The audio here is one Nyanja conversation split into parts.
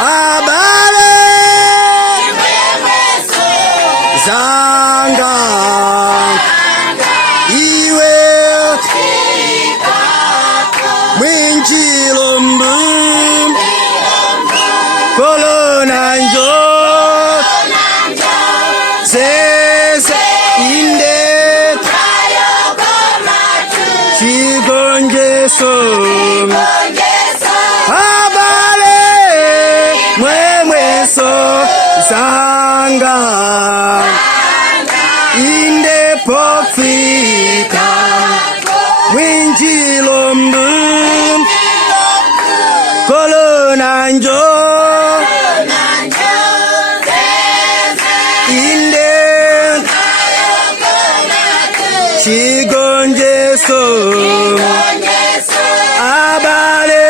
abale zanga iwe mwinjilombu kolonanjo sese inde chigonjeso abale mwemweso zanga inde pofika mwinjilombu kolonanjo inde chigonjeso abale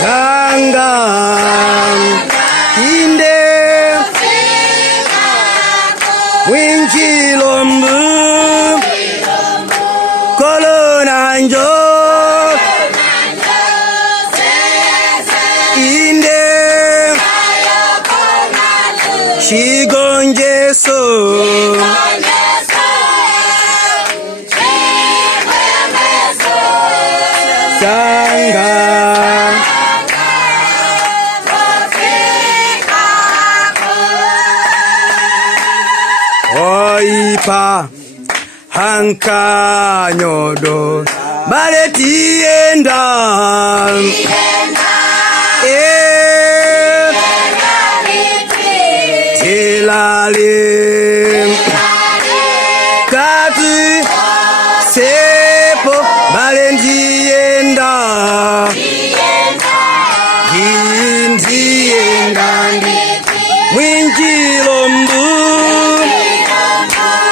zanga inde winjilombu kolonanjo inde chigonjeso zanga oipa hankanyodo baletienda tilale kati sepo balentienda indienda mwinjilombu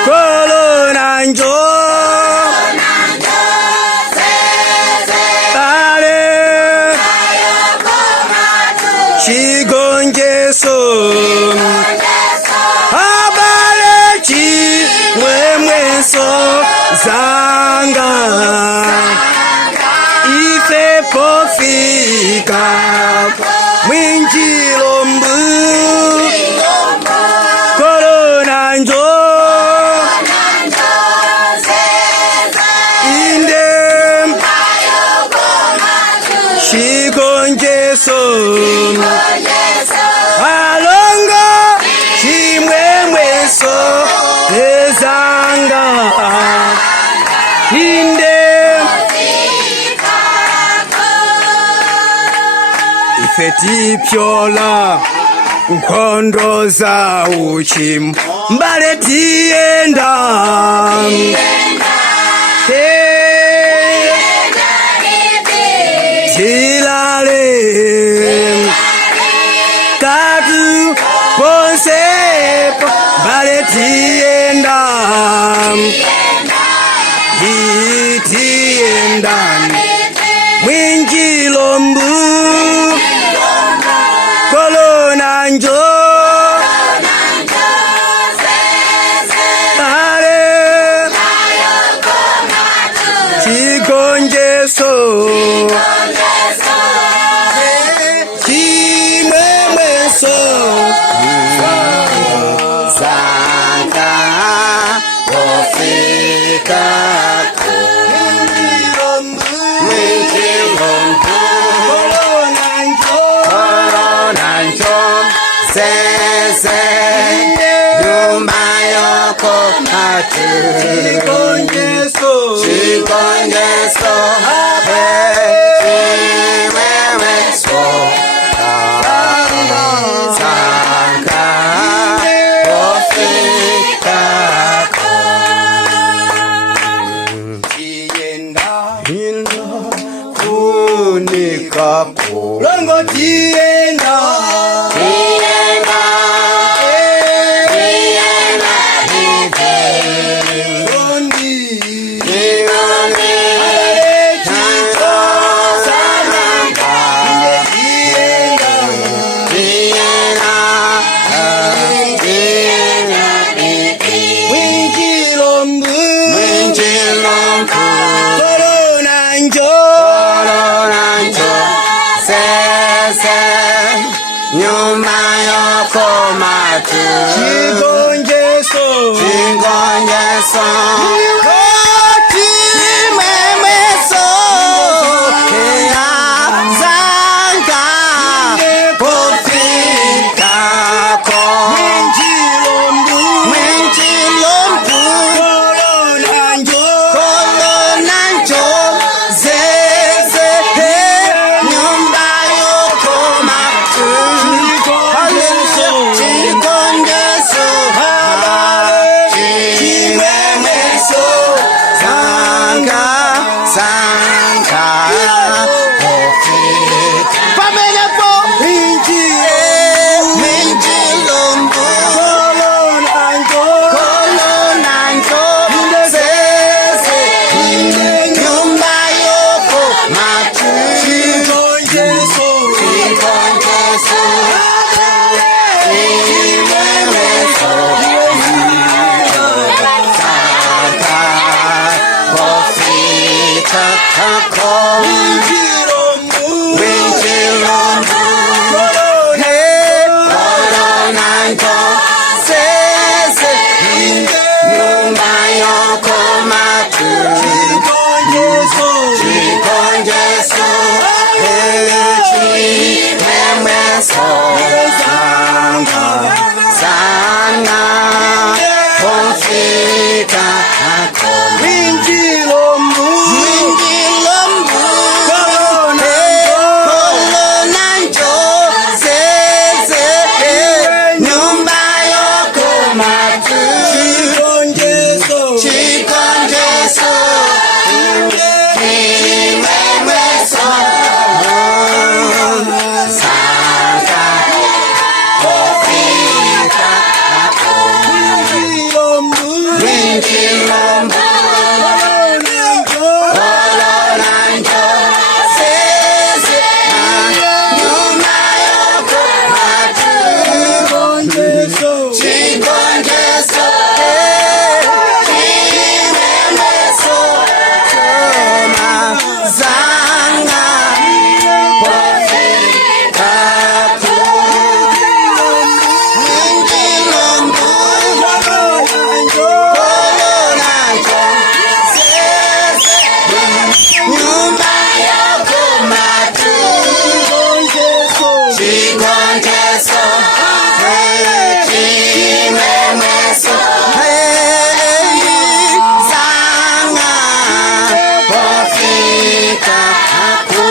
kolonanjo ale chigonjeso abale chimwemweso zanga ife pofika mwinjilombu kolonanjo inde chigonjeso alonga chimwemweso ezanga inde ifetipyola nkondo za uchim mbaletienda tilale katu ponsepo baletienda itienda mwinjilombu kolonanjo ale chigonjeso chimwemweso zanga pofika kolonanjo sese nyumba yoko matu chigonjeso chimwemweso zanga pofika tienda kunika longo tienda Corona matu Chigonjeso Chimwemeso Ea Zanga Pofika Ko Minjilombu Kolonanjo Zeze Nyumba Yoko Matu Chigonjeso Chimwemeso Zanga Pofika Pamela Po Minjilombu Kolonanjo Zeze Nyumba Yoko Matu Chigonjeso Chimwemeso Zanga Pofika Ko Winchilombu Kolonanjo Zeze Nyumba Yoko Matu Chigonjeso Chimwemeso Zanga Pofika Ko Minjilombu Kolonanjo Zeze Nyumba Yoko Matu Chigonjeso Chigonjeso Chimwemeso Zanga Pofika Ko Winchilombu Kolonanjo Zeze Nyumba Yoko Matu Chigonjeso Chimwemeso Zanga Pofika Ko Winchilombu Kolonanjo Zeze Nyumba Yoko Matu Chigonjeso Chimwemeso Zanga Pofika Ko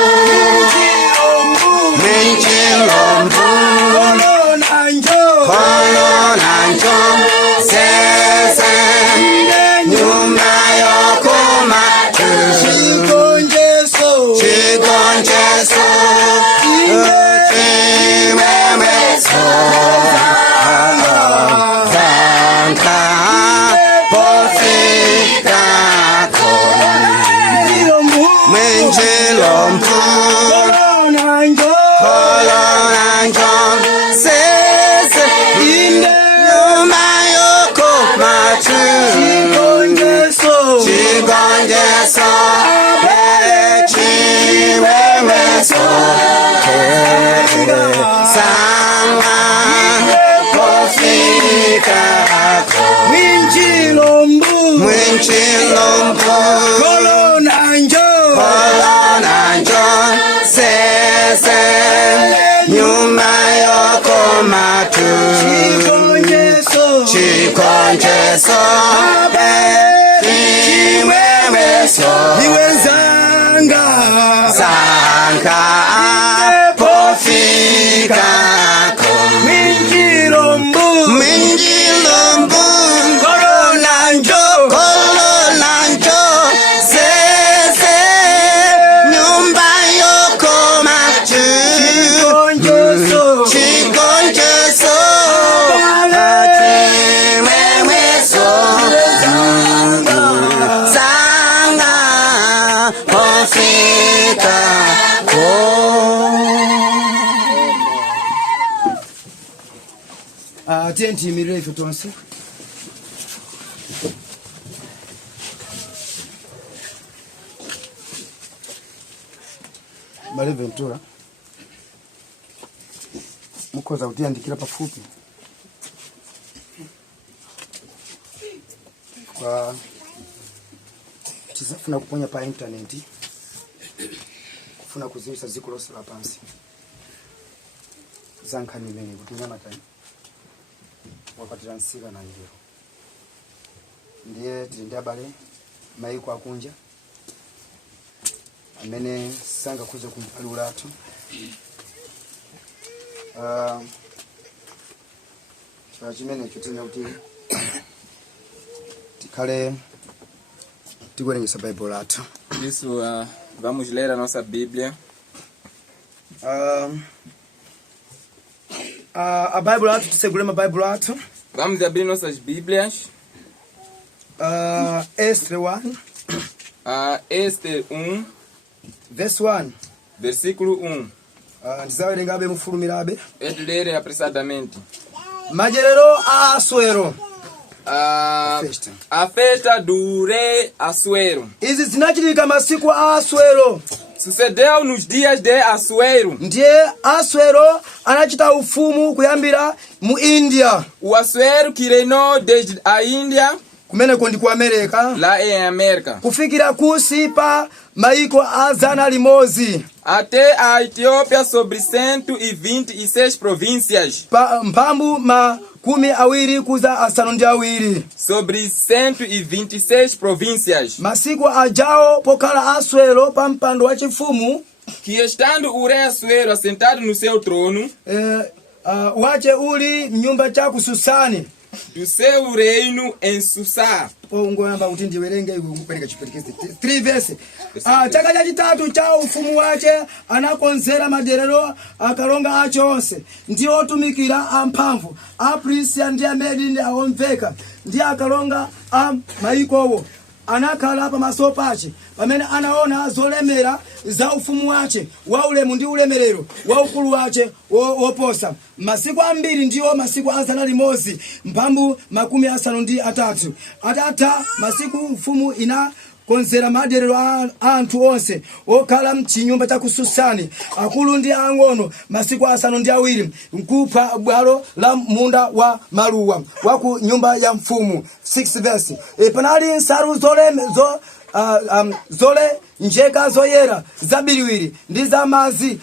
Minjilombu Kolonanjo Zeze Nyumba Yoko Matu Chigonjeso Chimwemeso Zanga Pofika Ko Minjilombu Kolonanjo Zeze Nyumba Yoko Matu Chigonjeso Chimwemeso Zanga Pofika Ko Minjilombu Kolonanjo Zeze Nyumba Yoko Matu Chigonjeso Chigonjeso Chimwemeso Zanga Pofika Ko Minjilombu Kolonanjo Zeze Nyumba Yoko Matu Chigonjeso Chimwemeso Zanga Pofika Ko Atenti mirefu tonsi Bale Ventura mukoza utiandikira pafupi kwa tizafuna kuponya pa internet kufuna kuziwisa ziko lose la pansi zankhani imene kuti nyamata wakati lansika na njero ndiye tili ndi abale maiko akunja amene sangakhoza kumpalula athu chimenecho tine kuti tikhale tikuwerengesa Bible lathu. Isso, vamos ler a nossa Bíblia. A Bible lathu tisegule ma Bible lathu. Vamos abrir nossas Bíblias. Esdras 1. Esdras 1, verse 1. versículo 1. Ndizawerengabe mufulumirabe. É de ler apressadamente. Majerero a Asuero. A festa do rei Assuero. Izi zinachitika masiku a Asuero. Sucedeu nos dias de Assuero. Ndiye Asuero anachita ufumu kuyambira mu India. O Assuero que reinou desde a Índia, kumeneko ndi ku America, lá em América, kufikira kusi pa maiko a 100 até a Etiópia sobre 126 províncias. Pa mphambu makumi awiri kuza asanu ndi awiri. Sobre 126 províncias. Masiku ajawo pokala Asuero pa mpando wa chifumu, Que estando o rei Assuero assentado no seu trono, wache uli nyumba cha kususani do seu reino em Susá. ngoyamba kuti ndiwerenge iwe ukupereka chiperekezi 3 verse. Chaka chachitatu cha ufumu wache anakonzera maderero akalonga ache onse ndi otumikira amphamvu aprisia ndi amedi ndi aomveka ndi akalonga a maikowo anakhala pamaso pache pamene anaona zolemera za ufumu wache wa ulemu ndi ulemerero wa ukulu wache woposa. Masiku ambiri ndiwo masiku a 100 mphambu makumi asanu ndi atatu. Atatha masiku ufumu inakonzera maderero a anthu onse okhala mchinyumba cha kususani akulu ndi ang'ono masiku asanu ndi awiri nkupha bwalo la munda wa maluwa wa ku nyumba ya mfumu. 6 verse. Panali nsalu zole njeka zoyera zabiriwiri ndi zamazi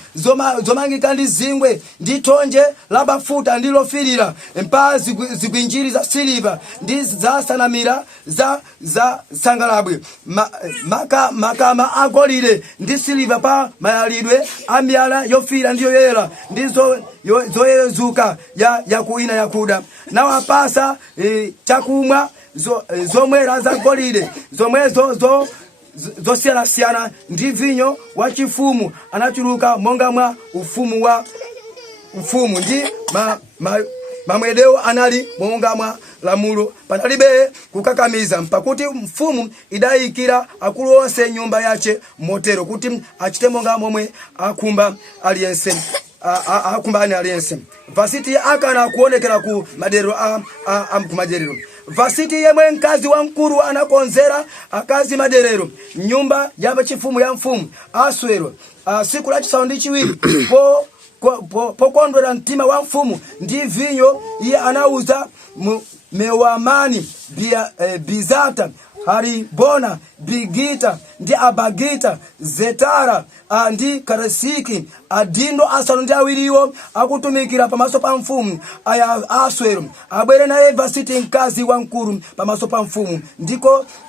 zomangika ndi zingwe ndi thonje la bafuta ndi lofirira mpa zigwinjiri za siliva ndi za sanamira za sangalabwe makama agolide ndi siliva pa mayalidwe amiyala yofira ndi yoyera ndi zoyezuka ya kuina yakuda nawapasa chakumwa zomwera za golide zomwezo zosiyana ndi vinyo wa chifumu anachuluka monga mwa ufumu wa ufumu ndi mamwedeo anali monga mwa lamulo. Panalibe kukakamiza mpakuti mfumu idayikira akulu onse nyumba yache motero kuti achite monga momwe akumba aliyense akumbani aliyense. Vasiti akana kuonekera ku maderero ku maderero. Vasiti yemwe mkazi wa mkuru anakonzera akazi maderero nyumba ya chifumu ya mfumu Asuero. Siku la chisanu ndi chiwiri pokondwera mtima wa mfumu ndi vinyo iye anauza Mewamani Bizata Haribona Bigita ndi Abagita Zetara ndi Karesiki adindo asanu ndi awiriwo akutumikira pamaso pa mfumu aya Asuero abwere naye Vasiti mkazi wa mkuru pamaso pa mfumu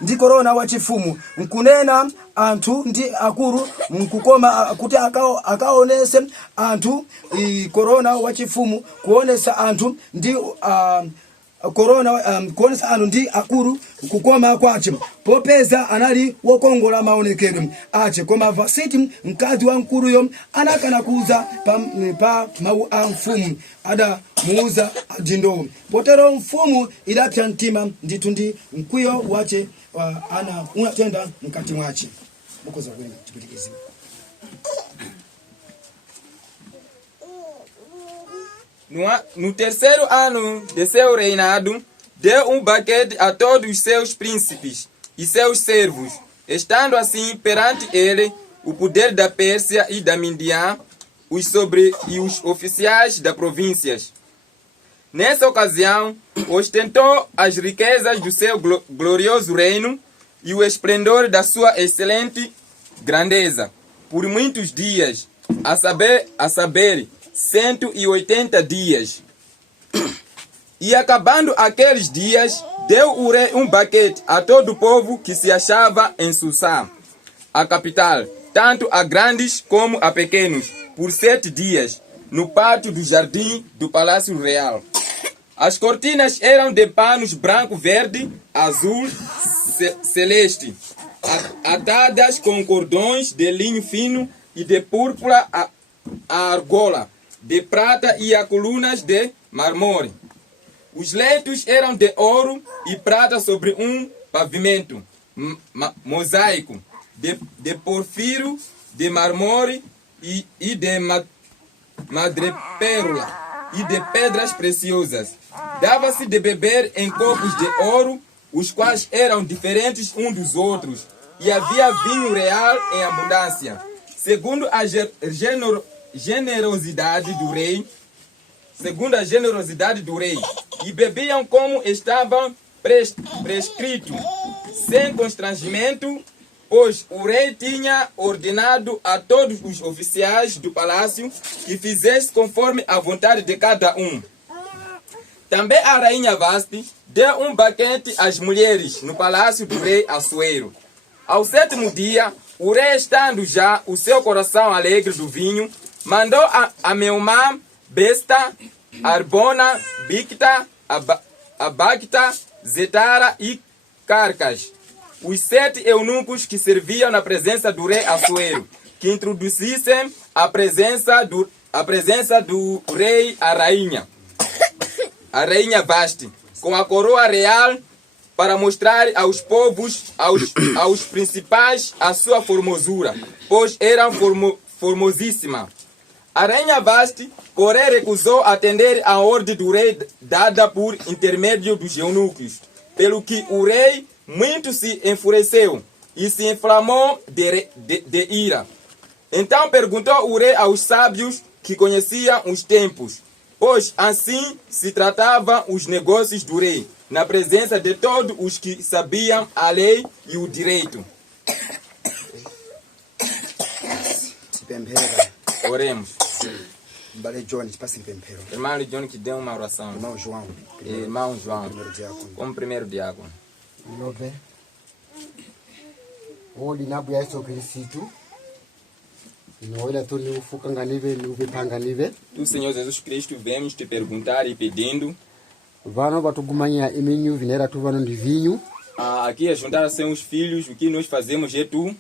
ndi korona wa chifumu nkunena anthu ndi akuru nkukoma kuti akaonese anthu korona wa chifumu kuonesa anthu ndi korona kuonesa anthu ndi akuru kukoma kwache popeza anali wokongola maonekedwe ache. Koma Vasiti mkazi wa mkuruyo anakana kuuza pa mawu a mfumu adamuuza adindo. Potero mfumu idapsa mtima ndithu ndi mkwiyo wache ana unatenda mkati mwache. Mukoza kwenda chipitikezi. No terceiro ano de seu reinado, deu banquete a todos os seus príncipes e seus servos, estando assim perante ele o poder da Pérsia e da Midian, os oficiais das províncias. Nessa ocasião, ostentou as riquezas do seu glorioso reino e o esplendor da sua excelente grandeza, por muitos dias, a saber 180 dias. E acabando aqueles dias, deu o rei um banquete a todo o povo que se achava em Susã, a capital, tanto a grandes como a pequenos, por 7 dias, no pátio do jardim do Palácio Real. As cortinas eram de panos branco, verde, azul, celeste, atadas com cordões de linho fino e de púrpura a argola, de prata e a colunas de mármore. Os leitos eram de ouro e prata sobre um pavimento mosaico, de porfiro, de mármore e de madrepérola e de pedras preciosas. Dava-se de beber em copos de ouro, os quais eram diferentes uns dos outros, e havia vinho real em abundância, segundo a generosidade do rei, e bebiam como estavam prescrito, sem constrangimento, pois o rei tinha ordenado a todos os oficiais do palácio que fizessem conforme a vontade de cada um. Também a rainha Vasti deu um banquete às mulheres no palácio do rei Assuero. Ao 7º dia, o rei, estando já o seu coração alegre do vinho, mandou a Meumã, Besta, Arbona, Bicta, Abacta, Zetara e Carcas, os 7 eunucos que serviam na presença do rei Assuero, que introduzissem a presença do rei a rainha Vasti, com a coroa real, para mostrar aos povos, aos principais, a sua formosura, pois eram formosíssima. A rainha Vasti, porém, recusou atender à ordem do rei dada por intermédio dos eunucos, pelo que o rei muito se enfureceu e se inflamou de ira. Então perguntou o rei aos sábios que conheciam os tempos, pois assim se tratavam os negócios do rei, na presença de todos os que sabiam a lei e o direito. Oremos. Irmão John, que deu uma oração. Irmão João, como primeiro diácono. Holy nabu ya Yesu Kristo. Inoela tu ni ufukanga nive ni uvipanga nive. Tu, Senhor Jesus Cristo, vemos te perguntar e pedindo. Vano batugumanya imenyu vinera tu vano ndi vinho. Aqui a juntar-se os filhos, o que nós fazemos é tu.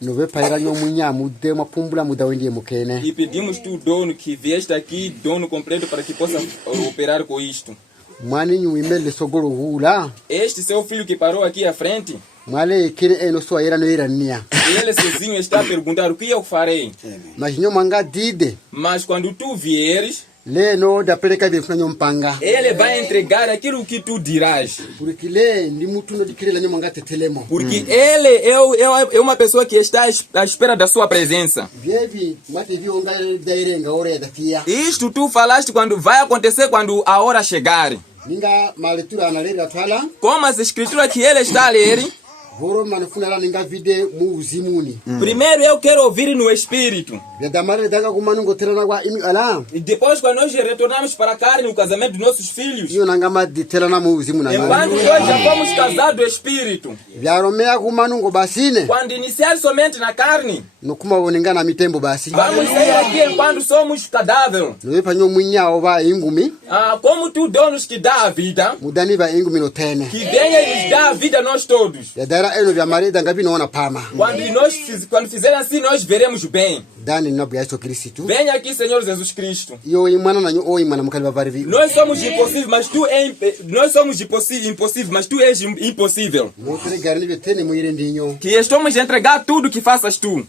Nove paira nyo munya mude mapumbula muda wendie mukene. E pedimos tu, dono, que vieste aqui, dono completo, para que possa operar com isto. Mani nyu imele sogoro hula. Este seu filho que parou aqui à frente. Male kire eno sua ira no irania. Ele sozinho está a perguntar o que eu farei. Mas nyo manga dide. Mas quando tu vieres, Leno da pereka de fnanyo mpanga. Ele vai entregar aquilo que tu dirás. Porque le ni mutu no dikire la nyomanga tetelemo. Porque ele é uma pessoa que está à espera da sua presença. Vievi mate vi onga dairenga ore da fia. Isto tu falaste quando vai acontecer quando a hora chegar. Ninga maletura na lera twala. Como as escrituras que ele está a ler. Voro manufuna ninga vide mu uzimuni. Primeiro eu quero ouvir no espírito. E depois quando nós retornamos para a carne, o casamento dos nossos filhos. Enquanto nós já fomos casados do espírito. Quando iniciar somente na carne, vamos sair aqui enquanto somos cadáveres. Como tu, donos que dá a vida, que venha e nos dá a vida a nós todos. Quando fizer assim, nós veremos bem. Venha aqui, Senhor Jesus Cristo. Nós somos impossíveis, mas tu és impossível. Que estamos a entregar tudo que faças tu.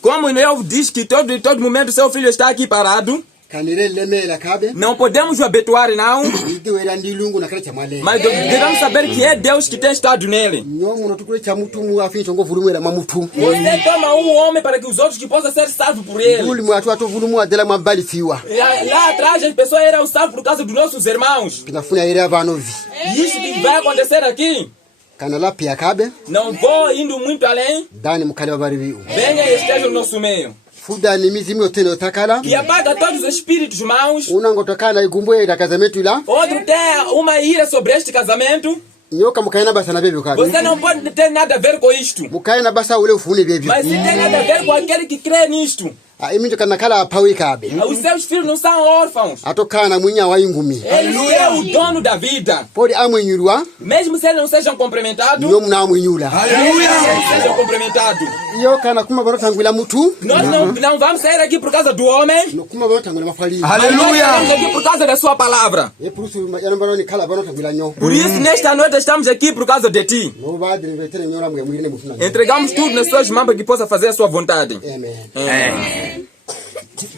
Como eu disse que todo momento seu filho está aqui parado. kanire lemela kabe Não podemos o habituar, não. ndiwera ndilungu nakale chamwale Mas devemos saber que é Deus que tem estado nele. nyomu notukule chamutu mu afincho ngovulumwera mamutu Você toma homem para que os outros que possam ser salvos por ele. uli mwatu atovulumu adela mwabali fiwa Lá atrás as pessoas eram salvas por causa dos nossos irmãos. kinafuna ere abanovi E isso que vai acontecer aqui. kana lapia kabe Não vou indo muito além. dani mukale babali Venha e esteja no nosso meio. fuda ni mizimu yote notakala Que apaga todos os espíritos maus. unangotokana igumbwe ila kazametu ila Outro tem uma ira sobre este casamento. nyoka mukaena basa na bebyo kabe Você não pode ter nada a ver com isto. mukaena basa ule ufune bebyo Mas se tem nada a ver com aquele que crê nisto. iminjo kana kala apawe kabe Os seus filhos não são órfãos. atokana mwinya wa ingumi Ele é o dono da vida. podi amwenyulwa Mesmo se eles não sejam cumprimentados, nyomu na amwenyula eles sejam cumprimentados. iyo kana kuma barotangwila mutu Nós não vamos sair aqui por causa do homem. nokuma barotangwila mafali Nós estamos aqui por causa da sua palavra. epurusu yanambaroni kala barotangwila nyo Por isso, nesta noite, estamos aqui por causa de ti. no badri vetere nyora mwe mwirine mufuna Entregamos tudo nas suas mãos para que possa fazer a sua vontade. amen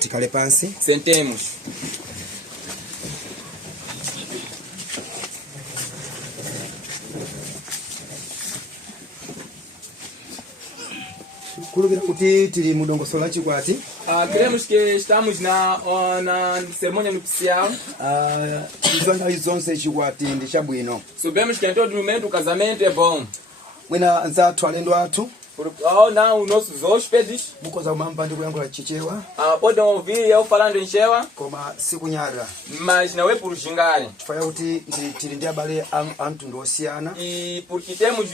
tikale pansi. Sentemos. kulukira kuti tili mudongosolo la chikwati. Cremos que estamos na cerimônia nupcial. Izo nthawi zonse chikwati ndi chabwino. Sabemos que em todo momento o casamento é bom. Mwina anzathu alendo athu Não, os nossos hóspedes mukhoza kumamva ndi kuyankhula chichewa podem ouvir eu falando em chewa, koma sikunyadira mas não é por xingar. chifukwa kuti tili ndi abale a mtundu osiyana. E porque temos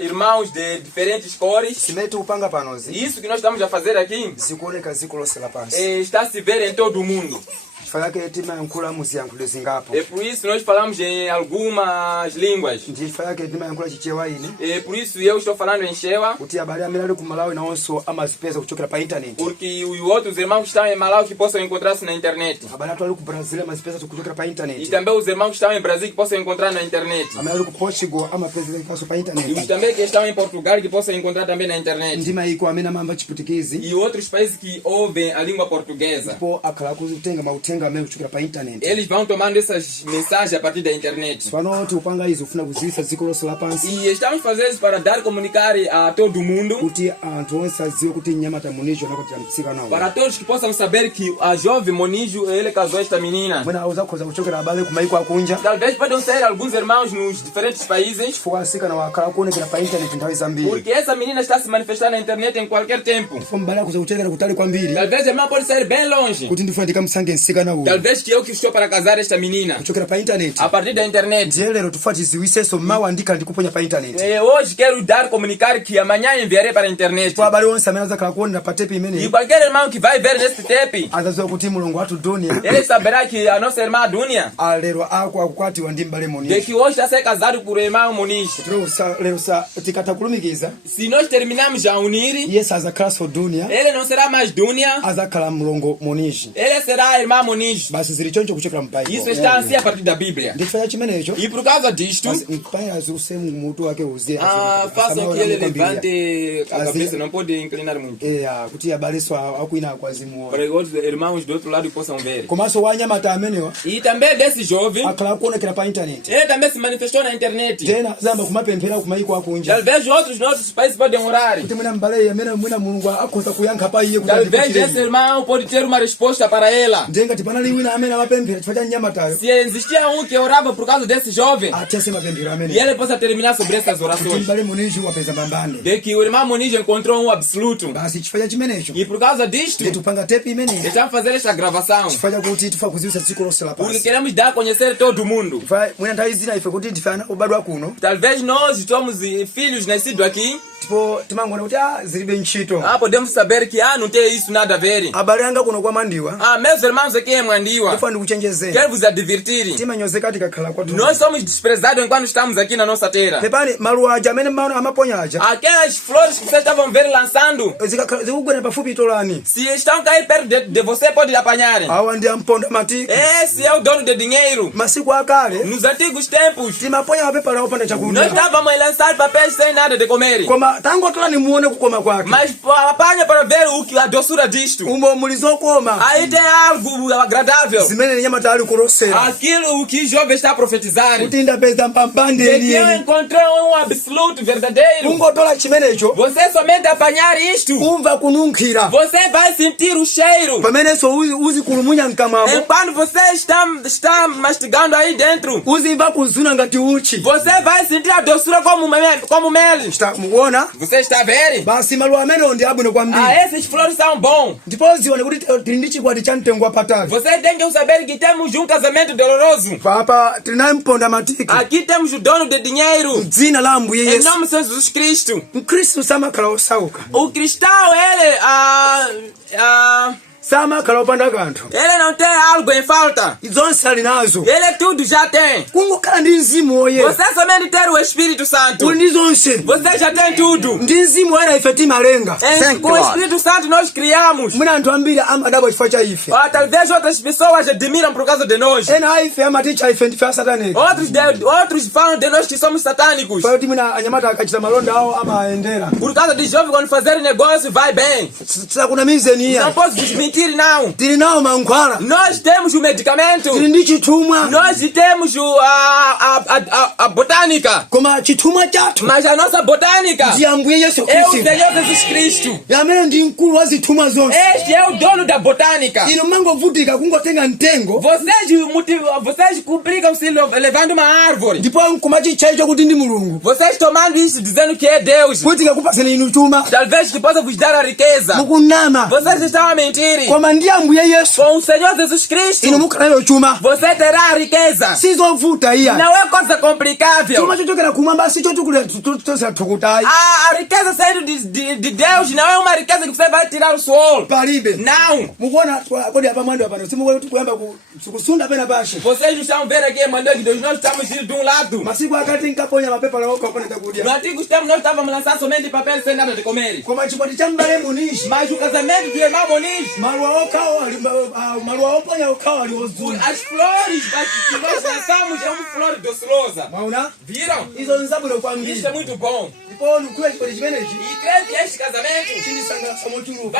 irmãos de diferentes cores. Zimene tikupanga panozi Isso que nós estamos a fazer aqui zikuoneka dziko lonse lapansi. está a se ver em todo o mundo. chifukwa chake timayankhula muziyankhulo zingapo. É por isso que nós falamos em algumas línguas. ndi chifukwa chake timayankhula chichewa ine É por isso eu estou falando em chewa, kuti abale amene ali ku Malawi nawonso amazipeza kuchokera pa intaneti. porque os outros irmãos que estão em Malawi que possam encontrar-se na internet. abale athu ali ku Brazil amazipeza kuchokera pa E intaneti. também os irmãos que estão em Brasil que possam encontrar na internet. amene ali ku Portugal amapeza kanso pa E os intaneti. também que estão em Portugal que possam encontrar também na internet. ndi mayiko amene amamva chiputikizi E outros países que ouvem a língua portuguesa. po akhala kutenga mauthenga amene kuchokera pa intaneti. Eles vão tomando essas mensagens a partir da internet. pano tikupanga izi kufuna kuziwisa dziko lonse lapansi E estamos fazendo isso para dar comunicar a todo mundo, kuti anthu onse adziwe kuti mnyamata municho nakuti amtsikanawo. para todos que possam saber que a jovem Monijo, ele casou esta menina. mwina uzakhoza kuchokera abale ku mayiko akunja Talvez podem ser alguns irmãos nos diferentes países, chifukwa asikana wakhala kuonekera pa intaneti nthawi zambiri. porque essa menina está se manifestando na internet em qualquer tempo. fo mbale akhoza kuchokera kutali kwambiri Talvez a irmã pode sair bem longe. kuti ndifuna ndikamusange mtsikana uyu Talvez que eu que estou para casar esta menina kuchokera pa intaneti. a partir da internet. ndiye lero tifuna tiziwisenso mawu andikhala ndikuponya pa intaneti. Hoje quero dar comunicar que amanhã enviarei para a internet. po abale onse amene azakhala kuonera pa tepi E imeneyi qualquer irmão que vai ver neste tape, azadziwa kuti mulungu wathu dunia ele saberá que a nossa irmã Dunia, lero akukwatiwa ndi mbale de Monijo. que hoje está a ser casado por irmão Monish. lero tikatha kulumikiza Se nós terminarmos a unir, iye sazakhalanso dunia ele não será mais Dunia, azakhala mlongo Monijo. ele será a irmã Monish. basi zili choncho kuchokera mpaiko. Isso está assim a partir da Bíblia. ndifanya chimenecho E por causa disto, mpaya azuse mutu wake uzie façam que ele levante a cabeça, não pode inclinar muito. kuti abaleso akuina akwazimuona. Para que os irmãos do outro lado possam ver. komanso wanyamata amenewa E também desse jovem, akhala kuonekera pa intaneti ele também se manifestou na internet. tena azamba kumapemphera ku mayiko akunja Talvez outros nossos países podem orar. kuti mwina mbale amene mwina mulungu akhoza kuyankha pa iye kuti Talvez andipatire esse irmão pode ter uma resposta para ela. ndiye ngati panali wina amene amapemphera chifukwa cha mnyamatayo Se existia um que orava por causa desse jovem, athese mapemphero e amene ele possa terminar sobre essas kuti orações. mbale Monijo wapeza mambande. De que o irmão Monijo encontrou um absoluto. basi chifukwa cha chimenecho E por causa disto, tupanga tepi imeneyi estamos fazendo esta gravação. chifukwa chakuti tifa kuziwisa dziko lonse Porque lapansi. queremos dar a conhecer todo mundo. mwina nthawi zina ife kuti ndife ana obadwa kuno Talvez nós somos filhos nascidos aqui. tipo timangona kuti zilibe ntchito. Podemos saber que não tem isso nada a ver. abale anga kuno kwa Mandiwa Meus irmãos aqui em Mandiwa, tifa ndikuchenjezeni quero vos advertir. timanyozeka tikakhala kwathu. Nós somos desprezados enquanto estamos aqui na nossa terra. pepani maluwa aja amene mmaona amaponya aja Aquelas flores que vocês estavam ver lançando, zikugwera pafupi itolani se estão cair perto de você, pode apanhar. awa ndi amponda matiko. Esse é o dono de dinheiro. masiku akale Nos antigos tempos, timaponya mapepala opanda nós chakudya estávamos a lançar papéis sem nada de comer. koma koma tangotola nimuone kukoma kwake. Mas apanha para ver a doçura disto. Umo mulizokoma. Aí tem algo agradável. Zimene nyama tali kurosera. Aquilo que o jovem está a profetizar. Kuti ndapeza mpambande De que eu eliye. encontrei absoluto verdadeiro. Kungotola chimenecho. Você somente apanhar isto. Kumva kununkhira. Você vai sentir o cheiro. Pamene so uzi kulumunya mkamamo. Enquanto você está mastigando aí dentro, Uzimva kuzuna ngati uchi. você vai sentir a doçura como mel. Mukuona? Você está vendo? Basi maluwa amene ndi abwino kwambiri. Esses flores são bons. Ndipo zione kuti tili ndi chikwati cha mtengo wapatali. Você tem que saber que temos um casamento doloroso. Papa tinaye mponda matiki. Aqui temos o dono de dinheiro. Dzina la Ambuye Em Yesu. nome de Jesus Cristo. Mkristu samakhala osauka. O cristão, Samakhala opanda kanthu. ele não tem algo em falta. Zonse ali nazo. Ele tudo já tem. Kungokhala ndi mzimu woyera. Você somente tem o Espírito Santo. Uli ndi zonse. Você já tem tudo. Ndi mzimu woyera ife timalenga. Com o Espírito Santo nós criamos. Mwina anthu ambiri amadabwa chifukwa cha ife. Talvez outras pessoas admiram por causa de nós. Ena a ife amaticha ife ndife asataniki. Outros falam de nós que somos satânicos. Paya kuti mwina anyamata akachita malonda awo amaendera. Por causa de jovens quando fazerem negócio vai bem. Tisakunamizeni Não iya. posso desmentir não. Tili nawo mankhwala. Nós temos o medicamento. Tili ndi chitumwa. Nós temos a botânica. Koma chitumwa chathu. Mas a nossa botânica Ndi Ambuye Yesu é o Khristu. Senhor Jesus Cristo. Amene ndi mkulu wa zitumwa zonse. Este é o dono da botânica. Ino mangovutika kungotenga mtengo. Vocês complicam se levando uma árvore. Ndipo nkumachichayicho kuti ndi mulungu. Vocês tomando isso dizendo que é Deus. Kuti ngakupaseni inu chuma. Talvez que possa vos dar a riqueza. Mukunama. Vocês estão a mentir. Koma ndi Ambuye Yesu. Com o Senhor Jesus Cristo Inu mukhalayo chuma. você terá a riqueza. Sizovuta iya. Não é coisa complicável. Chuma chochokera kumwamba sicho tukutosa tukutayi. A riqueza saindo de Deus não é uma riqueza que você vai tirar o sol. Palibe. Não. Mukuona kodi apa mwando apano. Simukuona kuti kuyamba kusunda pena pashe. Vocês não estão vendo aqui, mandou que nós estamos indo de um lado. Masiku akati nkaponya mapepa la oka opone takudya. No antigo tempo nós estávamos lançando somente papel sem nada de comer. Koma chikwati cha mbale munishi. Mas o casamento de irmão Moniz, Maluwa okawo ali maluwa oponya okawo ali ozuna. as flores que nós lançamos é uma flor docerosa. Mauna? Viram? Izo nzabuno kwambiri. Isso é muito bom. Ndipo nukule chikwati chimenechi. E creio que este casamento Chinisangalasa mochuluka.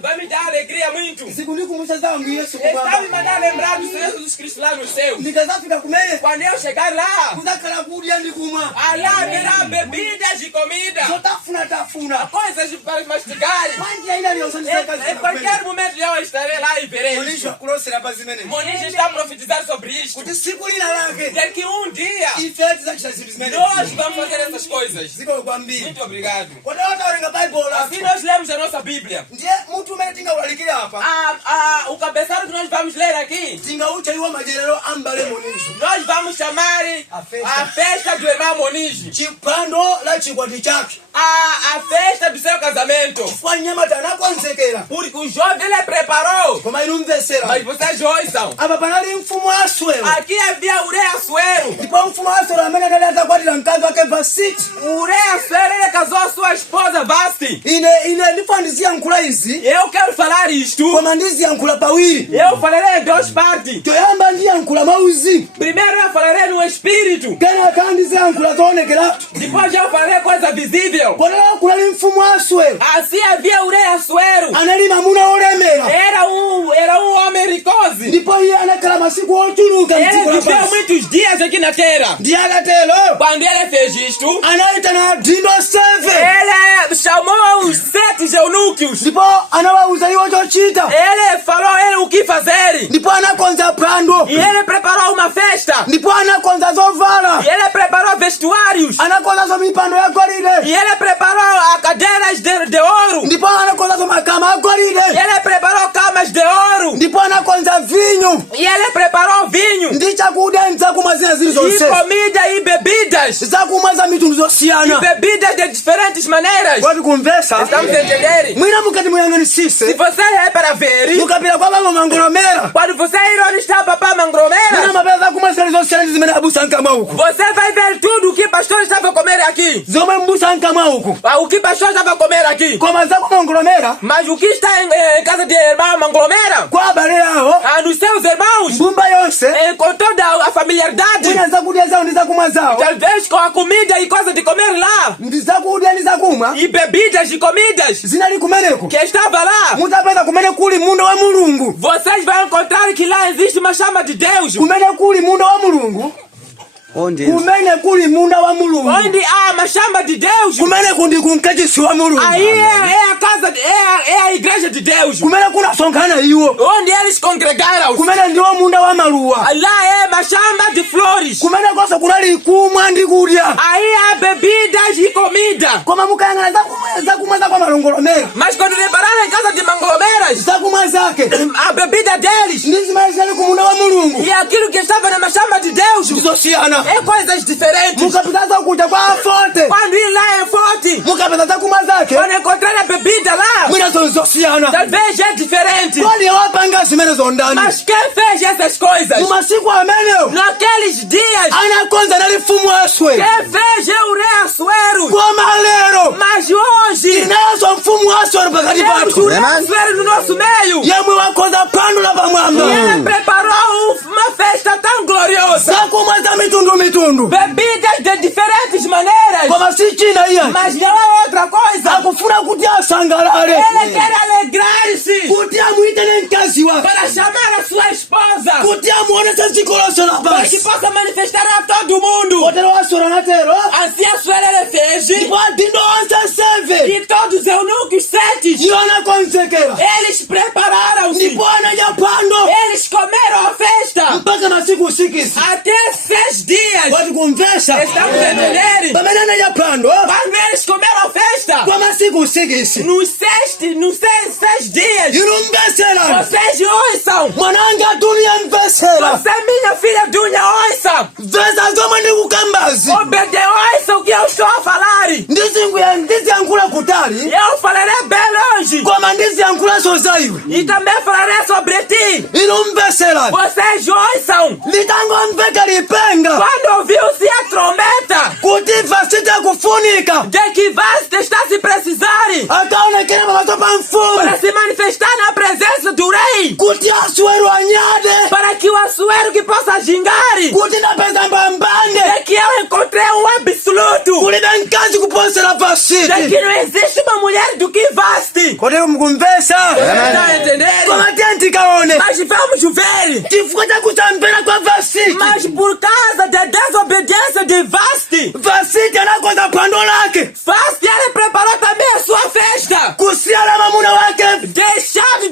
vai me dar alegria muito. Siku ndikumbusha za Ambuye Yesu Está me kumwamba. mandando lembrar do Senhor Jesus Cristo lá no céu. Ndikazafika kumene. Quando eu chegar lá, Kuzakhala kudya ndi kumwa. lá haverá bebidas e comida. Zotafuna. Coisas para mastigar. Panjira ina liyonse Em qualquer momento eu estarei lá e verei Monishi isso. wakulosera pa zimenechi. Moniz está a profetizar sobre isto. Kuti siku lina lake. De que um dia Ife tizachita zinthu zimenechi. nós vamos fazer essas coisas. Ziko kwambiri. Muito obrigado. Kodi watawerenga Bible Assim lafu. nós lemos a nossa Bíblia. Ndiye munthu umene tingawulalikire apa. O cabeçalho que nós vamos ler aqui, Tingaucha iwo madyerero ambale Monishi. nós vamos chamar a festa do irmão Moniz. Chiphwando la chikwati chake. A festa do seu casamento. Chifukwa nyamata anakonzekera. Porque o jovem ele preparou. Koma inu mvesera. Mas vocês ouçam. Apa panali mfumu Aswero. Aqui havia Ureia Suero. Ndipo mfumu Aswero amene adali atakwatira mkazi wake Vasiti. Ureia Suero ele casou a sua esposa Vasti. Ine ndipo ndiziyankhula izi. Eu quero falar isto. Koma ndiziyankhula pawiri. Eu falarei em duas partes. Toyamba ndiyankhula mauzimu. Primeiro eu falarei no espírito. Kenaka ndiziyankhula zoonekerapo. Depois eu falarei coisa visível. Kotero kunali mfumu Aswero. Assim havia Ureia Suero. Anali mamuna olemera. Era um homem ricoso. Ndipo iye anakhala masiku ochuluka Ele mdziko viveu lapansi. muitos dias aqui na terra. Ndiye akatero Quando ele fez isto, anayitana adindo 7. ele chamou os 7 eunucos. Ndipo anawawuza iwo chochita. Ele falou ele o que fazer. Ndipo anakonza phwando. E ele preparou uma festa. Ndipo anakonza zovala. E ele preparou vestuários. Anakonza mipando yagolide. E ele preparou cadeiras de ouro. Ndipo anakonza makama E agolide. ele preparou camas de ouro. Ndipo anakonza vinyo. E ele preparou vinho. Ndi chakudya nzakumwa zina zili E zonse. comida e bebidas. Zakumwa za mitundu E zosiyana. bebidas de diferentes maneiras. Wati kumvesa. Estamos a entender? Mwina mukati Se muyang'anisise. você é para ver, Mukapita kwa baba mangolomera. quando você ir onde está Papá Mwina Mangromera, mapeza zakumwa zili zosiyana zimene abusa nkamwa uku. você vai ver tudo o que o pastor estava a comer aqui. Zomwe mbusa nkamwa uku. O que o pastor estava a comer aqui. Koma zakumwa mangolomera. Mas o que está em casa de irmão Mangromera, Kwa abale yawo. nos dos seus irmãos, mbumba yonse com toda a familiaridade, zakudya zawo ndi zakumwa zawo talvez com a comida e coisa de comer lá, ndi zakudya ndi zakumwa e bebidas e comidas zinali kumeneko que estava lá. mutapeza kumene kuli munda wa mulungu Vocês vão encontrar que lá existe uma chama de Deus, kumene kuli munda wa mulungu Onde? kumene kuli munda wa mulungu onde há uma chama de Deus. kumene kundi kumkachisi wa mulungu Aí é a casa, é a igreja de Deus, kumene kunasonkhana iwo onde eles congregaram. kumene ndiwo munda wa maluwa Lá é uma chama de flores. kumene konse kunali kumwa ndi kudya Aí há bebidas e comida. koma mukayang'ana zakumwa zakwa malongolomera Mas quando repararam em casa de Mangolomeras, zakumwa zake a bebida deles ndi zimene zinali ku munda wa mulungu e aquilo que estava na chama de Deus ndizosiyana é coisas diferentes. mukapeza zakudya kwa afote Quando ir lá é forte, mukapeza zakumwa zake quando encontrar a bebida lá, mwinazo nzosiyana talvez é diferente. kodi wapanga zimenezo ndani Mas quem fez essas coisas mu masiku amenewo naqueles dias? anakonza nali mfumu waswe Quem fez é o rei Assuero. koma lero Mas hoje tinazo mfumu waswe pakati temos o pathu rei Assuero no nosso meio. yemwe wakonza phwando la E pamwamba ele preparou uma festa tão gloriosa. zakumwa za mitundumitundu Bebidas de diferentes maneiras. koma si china iya Mas não é outra coisa. akufuna kuti asangalale Ele quer alegrar-se kuti amuyitane mkazi wake para chamar a sua esposa, kuti amuonese dzikoloso la para que pasi possa manifestar a todo mundo. kotero waswera natero Assim a sua ele fez. ndipo adindo onse 7 E todos os eunucos 7, iwo anakonzekera eles prepararam-se. ndipo anadya phwando Eles comeram a festa mpaka masiku 6 até 6 dias. wati kumvesa Estamos a entender? pamene anadya phwando Quando eles comeram a festa, kwa masiku 6 nos seis dias, inumbesera vocês ouçam. mwananga duniya mvesera Você, minha filha Dunha, ouça. mvesa zomwe ndikukambazi Obede, ouça o que eu estou a falar. ndiziyankhula kutali Eu falarei bem longe. koma ndiziyankhulanso za iwe E também falarei sobre ti. inumbesera Vocês ouçam. litangomveka lipenga Quando ouviu-se a trombeta kuti vasite kufunika de que Vaste está se precisar akaonekera pamaso pa mfumu para se manifestar na presença do rei, kuti Assuero anyade para que o Assuero que possa gingar, kuti ndapeza mbambande é que eu encontrei um absoluto, kulibe mkazi kuposera de vasiti que não existe uma mulher do que Vaste. kotero mukumvesa Está a entender? koma tiye tikaone Mas vamos ver. chifukwa chakusamvera kwa vasiti Mas por causa da desobediência de Vaste, vasiti anakonza phwando lake Vaste ele preparou também a sua festa, kusiyana mamuna wake deixado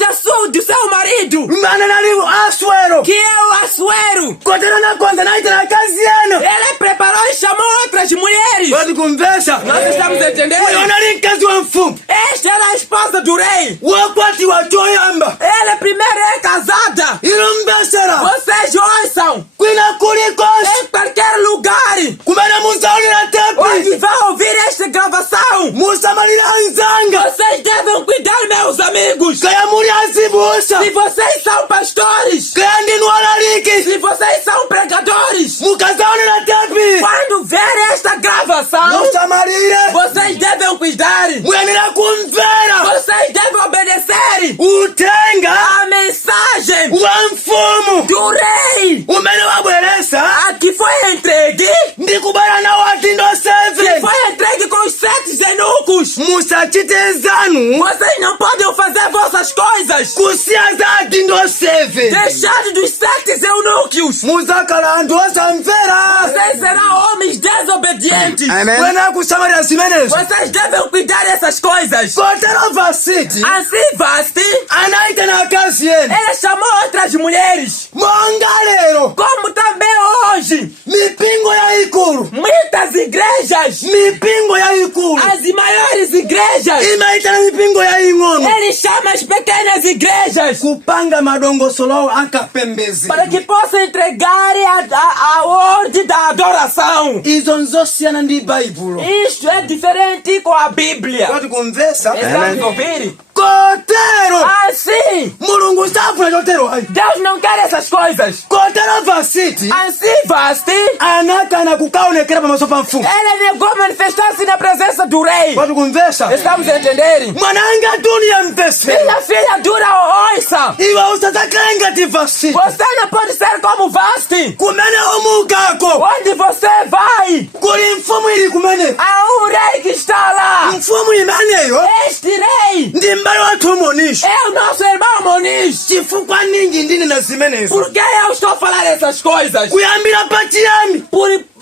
do seu marido, mmene nali Assuero que é o Assuero. kotero anakonza naitana akazi ena Ele preparou e chamou outras mulheres. wati kumvesa Nós estamos entendendo? uyo anali mkazi wa mfumu Esta era a esposa do rei. wakwatiwa choyamba Ela primeiro é casada. inumbesera Vocês ouçam kwina kulikonse em qualquer lugar kumene musaonera tepi onde vão ouvir esta gravação. musamalira anzanga Vocês devem cuidar, meus amigos. kaya muli azibusa Se vocês são pastores, kaya ndinu alaliki se vocês são pregadores, mukazaonera tepi quando ver esta gravação, musamalire vocês devem cuidar. muyenera kumvera Vocês devem obedecer utenga a mensagem wa mfumu do rei umene wabweresa a que foi entregue, ndi kubala nawo atindo que 7 foi entregue com os 7 eunucos. musachite zanu Vocês não podem fazer vossas coisas kusiya za atindo 7 deixados dos 7 eunucos. muzakhala anthu osamvera Vocês serão homens desobedientes. Amen. kuyenera kusamalira zimenezo Vocês devem cuidar dessas coisas. kotero vasiti Assim Vaste, anaitana akazi ena ele chamou outras mulheres. monga lero Como também hoje, mipingo yayikulu muitas igrejas, mipingo yayikulu as maiores igrejas, imaitana mipingo yaying'ono ele chama as pequenas igrejas kupanga madongosolo akapembezi para que possam entregar a ordem da adoração. izo nzosiyana ndi baibulo Isto é diferente com a Bíblia. koti kumvesa Estamos a ouvir? Kotero. Assim, Mulungu safuna chotero ayi. Deus não quer essas coisas. Kotero vasiti. Assim, Vasti, Anakana kukaonekera pamaso pa mfumu. ele negou manifestar-se na presença do rei. Watu kumvesa. Estamos a entender? Mwananga dunia mpese. Minha filha dura oiça. Iwa usatakalenga ti vasiti. Você não pode ser como Vasti. Kumene omukako. Onde você vai? Kuli mfumu ili kumene. Há um rei que está lá. Mfumu imeneyo. Este rei Ndi mbale wathu Monishi. é o nosso irmão Moniz. Chifukwa ningi ndini na zimenezo. Por que eu estou a falar essas coisas? Kuyambira pachiyambi.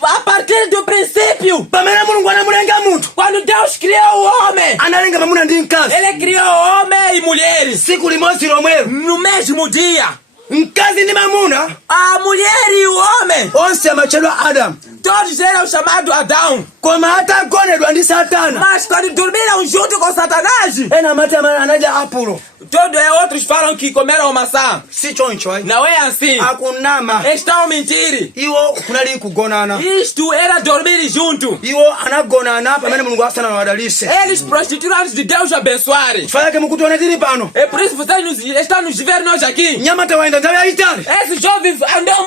A partir do princípio, Pamene Mulungu anamulenga munthu. quando Deus criou o homem, Analenga mamuna ndi mkazi. ele criou homem e mulheres Siku limodzi lomwelo. no mesmo dia. Mkazi ndi mamuna. A mulher e o homem, Onse amachedwa Adamu. todos eram chamados Adão. Koma atagonedwa ndi Satana. Mas quando dormiram junto com Satanás, Ena amati anaja Apulo. outros falam que comeram maçã. Si choncho ayi. Não é assim. Akunama. Estão a mentir. Iwo kunali kugonana. Isto era dormir junto. Iwo anagonana pamene Mulungu asana wadalise. Eles prostituíram antes de Deus abençoar. Chifukwa chake mukutiona tili pano. É por isso que vocês estão nos vendo nós aqui. Nyamata waenda nthawi yayitali. Esse jovem andou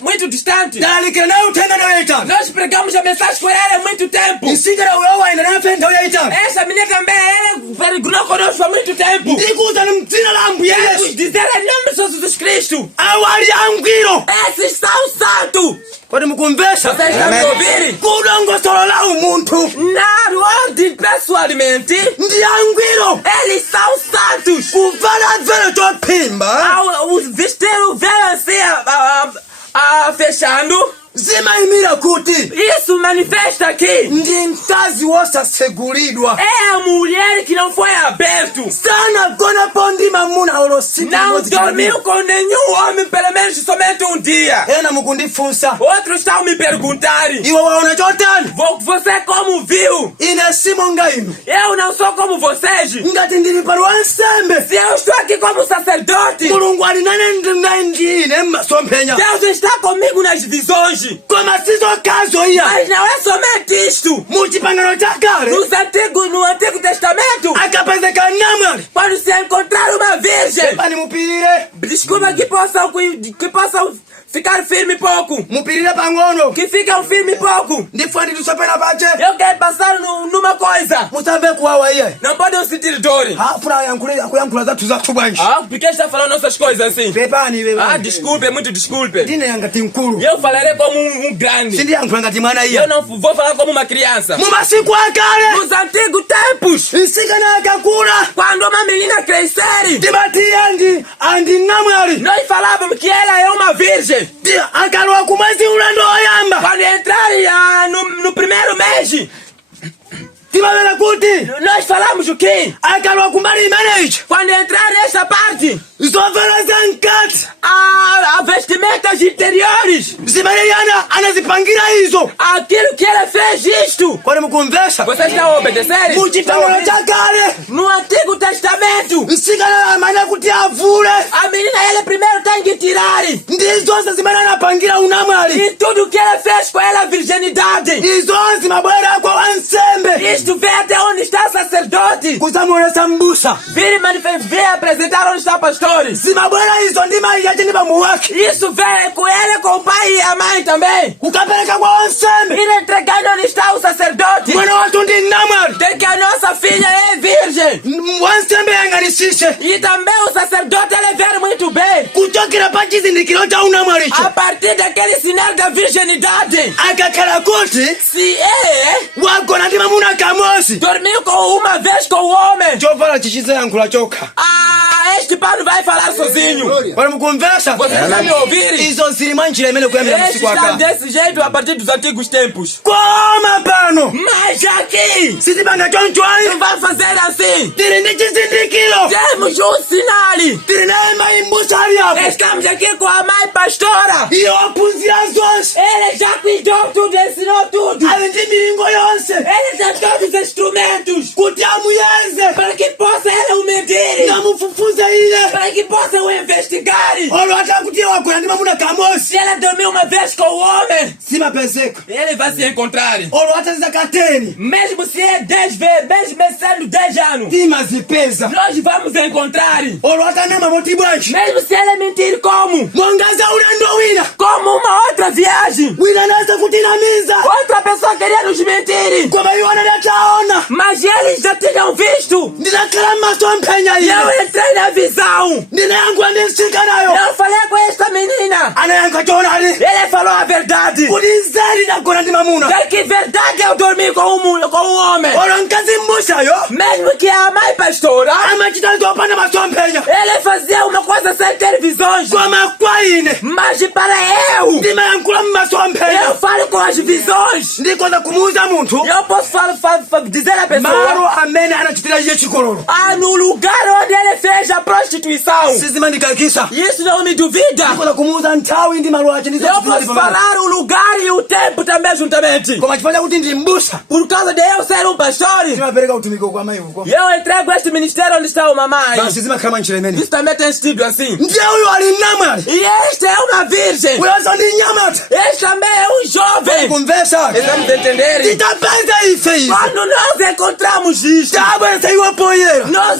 muito distante. Dalikira naye uthenga nthawi yayitali. Nós pregamos a mensagem com ele há muito tempo. Nsikira uyo waenda nafe nthawi yayitali. Essa menina também, ela peregrinou conosco há muito tempo. Ndikuwuzani mdzina la Ambuye Vamos Yesu. dizer em nome de Jesus Cristo. Awali angwiro. Esses são santos. Kodi mukumvesa? Vocês estão me ouvindo? Kudongosolo la umunthu. Na ordem pessoalmente, Ndi angwiro. eles são santos. Kuvala vele chophimba. Ao vestir o véu assim, fechando, Zimayimira kuti. isso manifesta aqui. Ndi mkazi wosasegulidwa. É a mulher que não foi aberto. Sanagonapo ndi mamuna olosiku Não limodzi dormiu com nenhum homem, pelo menos somente um dia. ena mukundifunsa. Outros estão me perguntar: Iwe waona chotani? você como viu? Ine simo nga inu. Eu não sou como vocês. Ngati ndili pano wansembe. Se eu estou aqui como sacerdote, Mulungu ali nane ndine m'masomphenya. Deus está comigo nas visões. Koma sizokazo iya. Mas não é somente isto. Muchipangano cha kale. No Antigo Testamento, Akapezeka namwali. quando se encontrar uma virgem, Pani mupirire. desculpa que possam ficar firme pouco. Mupirire pang'ono. Que ficam firme pouco. Ndifuna nditusopera pache. Eu quero passar numa coisa. Musamve kuwawa iye. Não podem sentir dor. Afuna akuyankhula zathu bwanji. Por que está falando essas coisas assim? Pepani pepani. Desculpe, muito desculpe. Ndine yangati mkulu. Eu falarei como um grande. Sindiyankhula ngati mwana Eu iya. não vou falar como uma criança. Mumasiku akale. Nos antigos tempos, Nsikana akakula. quando uma menina crescer, Timati andi namwali. nós falávamos que ela é uma virgem. Akalwa kumwezi ulendo oyamba. Quando entrar no primeiro mês, Timamela kuti. nós falamos o quê? Akalwa kumbali imeneji. Quando entrar nessa parte, Zovala zankati. a vestimentas interiores, Zimaliyana anazipangira izo. aquilo que ela fez isto. Kodi mukumvesa? Vocês estão a obedecer? Muchipangano cha kale. No Antigo Testamento, Nsikana amanya kuti avule. a menina ela primeiro tem que tirar. Ndi zonse zimene anapangira unamwali. E tudo que ela fez com ela, a virginidade. Izonse mabwera kwa wansembe. Isto vem até onde está o sacerdote. Kusamuonesa mbusa. Vir apresentar onde está o pastor. Zimabwera izo ndi mayi yache ndi bambo wake. Isso vem com ela, com o pai e a mãe também. Kukapereka kwa wansembe. Ir entregando onde está o sacerdote. Mwana wathu ndi namwali. Porque a nossa filha é virgem. Wansembe yanganisise. E também o sacerdote ele vê muito bem. Kuchokera pa chizindikiro cha unamwalicho. A partir daquele sinal da virginidade. Akakhala kuti Se é, wagona ndi mamuna kamosi. dormiu com uma vez com o homem. Chovala chichizayankhula chokha. Este pano vai falar sozinho. Kodi mukumvesa? Vocês estão me ouvindo? Izo zili mwanjira imene kuyambira Este masiku está akale. desse jeito a partir dos antigos tempos. Koma pano. Mas aqui, Sizipanga choncho ayi. não vai fazer assim. Tili ndi chizindikiro. Temos um sinal. Tili naye mayi mbusa ali apo. Estamos aqui com a mãe pastora. Iyo waphunzira zonse. Ele já cuidou tudo, ensinou tudo. Ali ndi milingo yonse. Ele tem todos os instrumentos Kuti amuyeze. para que possa ele o medir, Ngamufufuze iye. para que possa o investigar. Olo ata kuti wagona ndi mamuna kamosi. Se ela dormiu uma vez com o homem, Simapezeka. ele vai se encontrar. Olo ata zaka 10. Mesmo se é 10 vezes, mesmo sendo 10 anos. engano, timazipeza nós vamos encontrar. olwatanama moti bwanji Mesmo se ele mentir como? mwangaza ulendo wina Como uma outra viagem. wina nasa kutinamiza Outra pessoa queria nos mentir. koma iwana dataona Mas eles já tinham visto. ndinakhala mmaso amphenya E ine eu entrei na visão. ndinayankhula ndi msika nayo Eu falei com esta menina. anayankha choonadi Ele falou a verdade. kuti nzeli ndagona ndi mamuna De que verdade eu dormi com um homem. olo mkazi mmusayo Mesmo que a mãe pastora, amachita zopanda maso amphenya ele fazia uma coisa sem televisões. koma kwa ine Mas para eu, ndimayankhula mmaso eu amphenya falo com as visões. ndikoza kumuuza munthu Eu posso dizer à pessoa, malo amene anachitira iye chikololo no lugar onde ele fez a prostituição. sizimandikakisa Isso não me duvida. ndikoza kumuuza nthawi ndi malo ache Eu posso falar o lugar e o tempo também juntamente. koma chifukwa chakuti ndi mbusa Por causa de eu ser pastor, timapereka utumiki kwa mayi uko eu entrego este ministério onde está o mamãe. basi zimakhala manjira imene Isso também tem sido assim. ndiye uyo ali mnamwali E este é uma virgem. uyonso ndi nyamata Este também é um jovem. kumvesa Estamos a entender? titapeza ife ife Quando nós encontramos isto, tabweresa iwo poyera nós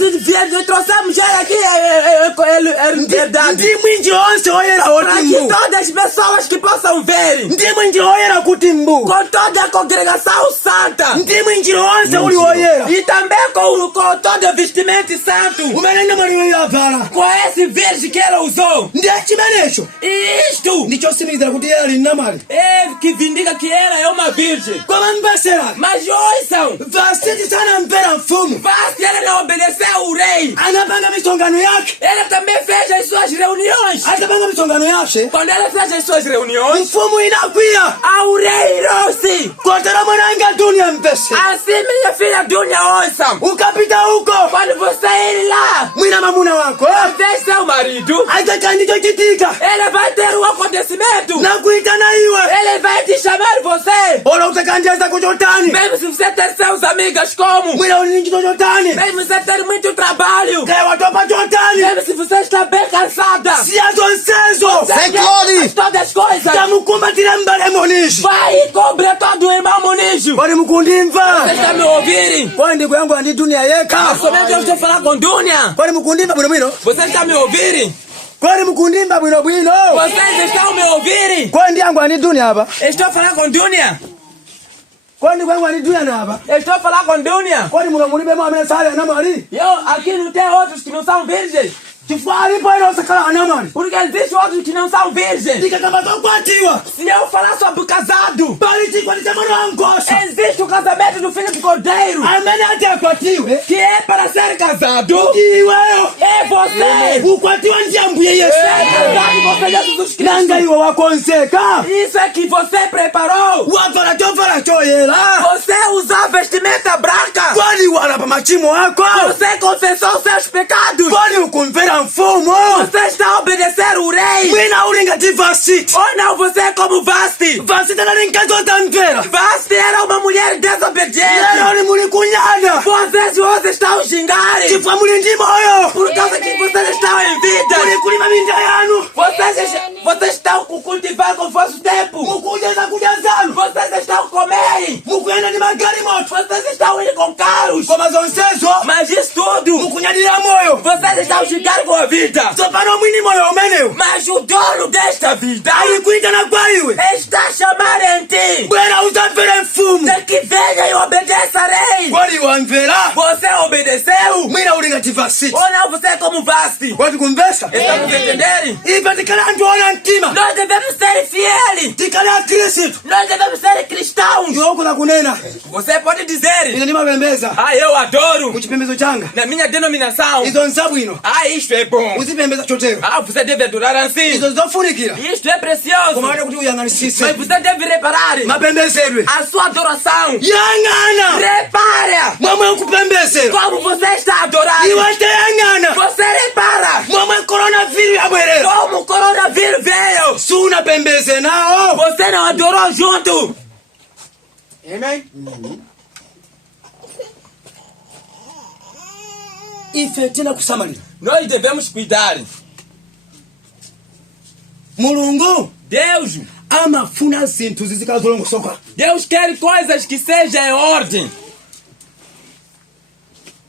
trouxemos ele aqui, é verdade. ndi mwinji onse oyera Para oti que mbu todas as pessoas que possam ver, ndi mwinji oyera kuti mbu com toda a congregação santa, ndi mwinji onse uli oyera e também com todo o vestimento santo, umene nyamwali uyo avala com esse virgem que ela usou. ndi chimenecho E isto ndichosimikizira kuti iye ali mnamwali é que vindica que ela é uma virgem. koma mvesera Mas ouçam, vasiti sanamvera mfumu basta ela não obedeceu ao rei. anapanga misongano yake Ela também fez as suas reuniões. atapanga misongano yake Quando ela fez as suas reuniões, mfumu inakwiya ao rei irou-se. kotera mwananga dunia mpese Assim, minha filha Dunia, ouçam. ukapita uko Quando você ir lá, mwina mamuna wako ver seu marido, ataka ndichochitika ele vai ter um acontecimento. nakuitana iwe Ele vai te chamar você. ola utakandiaza kuchotani Mesmo se você ter seus amigos como, mwina uli nchito chotani mesmo se você ter muito trabalho, kaya watopa chotani mesmo se você está bem cansada, siya zonsezo você quer todas as coisas, tamukumbatira mbale monishi vai e cobre todo o irmão Monígio. kodi mukundimva Vocês estão me ouvirem? kodi ndikuyankhula ndi dunia yekha Somente eu estou falando com Dunia. kodi mukundimva bwinobwino Vocês estão me ouvirem? kodi mukundimva bwinobwino Vocês estão me ouvirem? kodi ndiyankhula ndi dunia apa Estou falando com Dunia. kodi ndikuyankhula ndi dunia napa Estou falando com Dunia. kodi muno mulibemo amene sali anamwali Eu aqui não tem outros que não são virgens. chifukwa alipo ena osakhala anamwali Porque existem outros que não são virgens. ndikakamba zokwatiwa Se eu falar sobre casado, pali chikwati cha mwana wa nkhosa existe o casamento do filho do cordeiro, amene ati akwatiwe que é para ser casado. iweyo É você. ukwatiwa ndi ambuye yesu É casado com o Senhor Jesus nanga Cristo. iwe wakonzeka Isso é que você preparou. wavala chovala choyera Você usar vestimenta branca. kodi wala pa machimo ako Você confessou seus pecados. kodi ukumvera mfumu Você está a obedecer o rei. mwina uli ngati vasiti Ou não, você é como Vasti. vasiti anali mkazi otamvera Vasti era uma mulher lero desobediente. uli muli kunyada Vocês hoje estão a xingar. chifukwa muli ndi moyo Por causa que vocês estão em muli vida. kulima minda yanu Vocês estão a cultivar com o vosso tempo. mukudya zakudya zanu Vocês estão a comer. mukuyenda ndi magalimoto Vocês estão indo com carros. koma zonsezo Mas isso tudo, mukunyadira moyo vocês estão a xingar com a vida. tsopano mwini moyo umenewu Mas o dono desta vida ali kuitana kwa iwe está a chamar em ti. bwera usamvere mfumu De que venha e obedeça a rei. kodi wamvera Você obedeceu? mwina uli ngati vasiti Ou não, você é como Vasti. kodi kumvesa Estamos a entender? ife tikale anthu ona mtima Nós devemos ser fieles. tikale akhristu Nós devemos ser cristãos. ndiokuza kunena Você pode dizer, ine ndimapembeza eu adoro. muchipembedzo changa Na minha denominação, izo nzabwino isto é bom. uzipembeza chotero Você deve adorar assim. izo zofunikira Isto é precioso. koma wene kuti Mas uyang'anisise você deve reparar mapembezedwe a sua adoração. yang'ana Repara momwe ukupembezera como você está a adorar. iwe teyang'ana Você repara momwe koronavírus yabwerera como o coronavírus veio. sunapembeze nawo Você não adorou junto. amen ife tina kusamalira Nós devemos cuidar. mulungu Deus, amafuna zinthu zizikazolongosoka Deus quer coisas que sejam em ordem.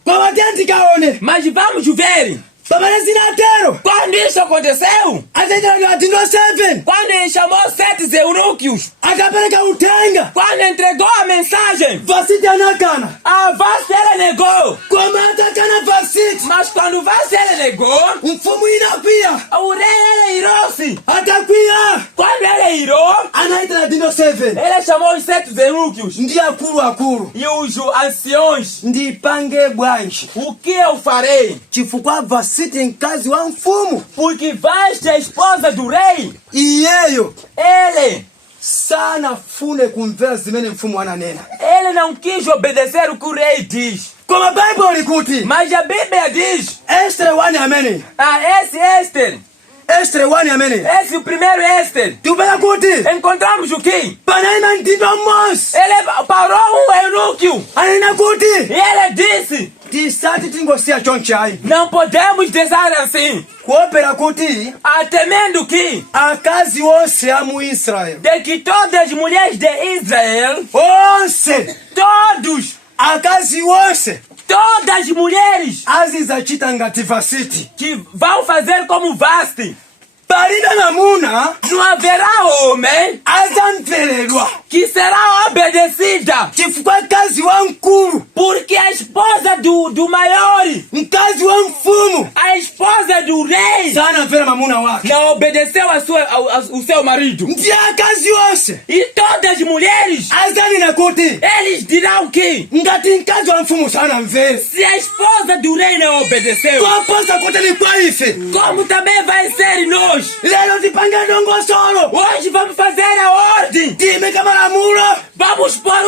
koma Koma tenti kaone. Mas vamos ver. Pamene zinatero. Quando isso aconteceu? Azaita atindo 7. Quando ele chamou 7 eunucos? Akapereka utenga. Quando entregou a mensagem? Vasiti anakana. A Vasti ela negou. Koma atakana Vasiti. Mas quando Vasti ela negou, Mfumu inapia. o rei ele irou-se. Atakwia. Quando ele irou, Anaita atindo 7. ele chamou os 7 eunucos Ndi akulu. e os anciões. Ndipange bwanji. O que eu farei? Chifukwa Vasiti mkazi wa mfumu. Porque Vasti é a esposa do rei. Iyeyo. Ele Sana fune kumvera zimene mfumu ananena. não quis obedecer o que o rei diz. Koma Bible ikuti. Mas a Bíblia diz, Estere wani amene. esse Esther, Estere wani amene. esse o primeiro Esther, Tupela kuti. encontramos o quê? Panaima ndindo mos. Ele parou eunuco Anena kuti. e ele disse, Tisati tingosia chonchai. não podemos deixar assim, Kuopera kuti. temendo que Akazi wose amu Israel. de que todas as mulheres de Israel, Onse. todos, Akazi wose. todas as mulheres Azizachita ngati Vasiti. que vão fazer como Vasti, Paribe namuna. não haverá homem Azampererwa. que será obedecida, Chifukwa kazi wa mkulu. porque a esposa do maior, Mkazi wa mfumu. a esposa do rei, Sana mvera mamuna wake. não obedeceu o seu marido. Ndiye akazi wose. E todas as mulheres, Azani na kuti. eles dirão que Ngati mkazi wa mfumu sana mvera. se a esposa do rei não obedeceu, Kwaposa kuti ni kwa ife. como também vai ser nós? Lelo tipange dongosolo. Hoje vamos fazer a ordem, Time kamalamulo. vamos pôr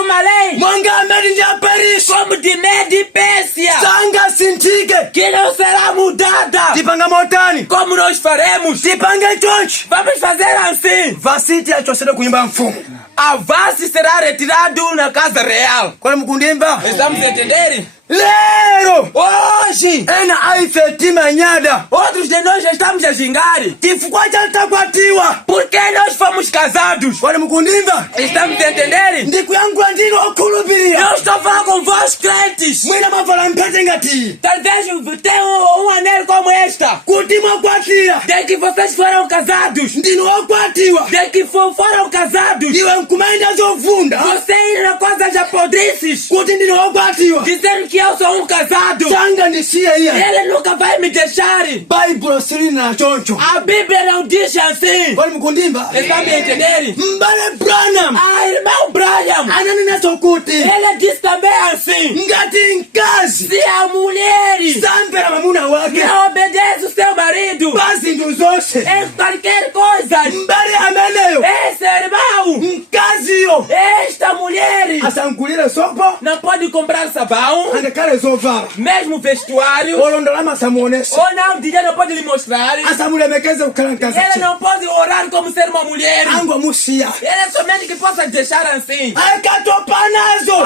uma lei, Mwanga amedi ndiya Paris. como de Mede e Pérsia, Sanga sintike. que não será mudada. Tipanga motani. Como nós faremos? Tipange chonchi. Vamos fazer assim. Vasiti achosele kuimba mfumu. A Vasti será retirado na casa real. Kwani mkundimba? Estamos a entender? Lero. Hoje, Ena aife tima nyada. outros de nós já estamos a gingar. Tifukwa chatakwatiwa. Porque nós fomos casados. Kwani mkundimba? Estamos a entender? Ndikuyangula ndino okhulupiria. Eu estou falando com vós, crentes. Mwina mavala mpete ngati. Talvez tenham anel como esta. Kuti mwakwatira. De que vocês foram casados. Ndino okwatiwa. De que foram casados. Iwe nkumaenda zovunda. Você ir na coisa já podrices. Kuti ndino okwatiwa. Dizendo que eu sou casado. Sanga ndisiye iya. Ele nunca vai me deixar. Bible silina choncho. A Bíblia não diz assim. Kwani mkundimba? Está me entender? Mbale Branham. Irmão Brian. Ananena sokuti. Ele diz também assim. Ngati nkazi. Se a mulher Sampera mamuna wake. não obedece o seu marido Basi nduzose. em qualquer coisa, Mbale ameneyo. esse irmão, Nkazi yo. esta mulher Asankulire sopo. não pode comprar sabão, Angekale zovala. mesmo vestuário, Olondolama asamuonese. ou não, dinheiro não pode lhe mostrar. Asamulemekeze kukhala nkazi. Ele não pode orar como ser uma mulher. Ango musiya. Ele é somente que possa deixar assim. Akatopa nazo.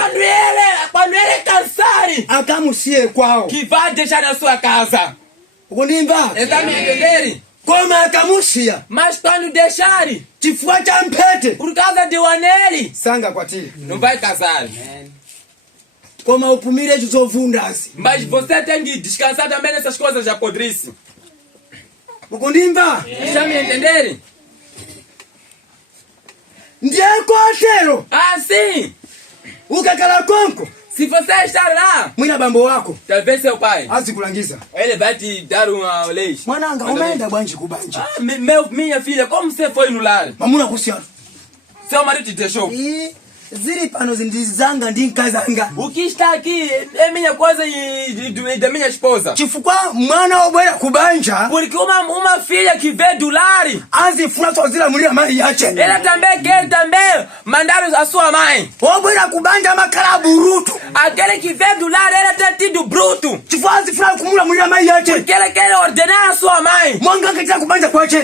Quando ele cansar, Akamusiye kwao. que vai deixar na sua casa. Ukundimba? Está me entender? Koma akamusiya. Mas quando deixar, Chifukwa cha mpete. por causa do anel, Sanga kwatile. não vai casar. Koma upumire zovundazi. Mas você tem de descansar também nessas coisas já podrice. Ukundimba? Está me entender? Ndiye kotero. Assim, Ukakala konko. se você estar lá, Mwina bambo wako. talvez seu pai, Azikulangiza. ele vai te dar uma lei. Mwananga umeenda bwanji kubanja. Minha filha, como você foi no lar? Mamuna kusiya. Seu marido te deixou. Ziri pano zindizanga ndi nkazanga. O que está aqui é minha coisa e da minha esposa. Chifukwa mwana obwera kubanja. Porque uma filha que veio do lar, Azifuna sozila mulira mai yache. ela também quer mandar a sua mãe. Obwera kubanja makala burutu. Aquele que veio do lar, ela tem tido bruto. Chifukwa azifuna kumula mulira mai yache. Porque ela quer ordenar a sua mãe. Mwanga kitira kubanja kwache.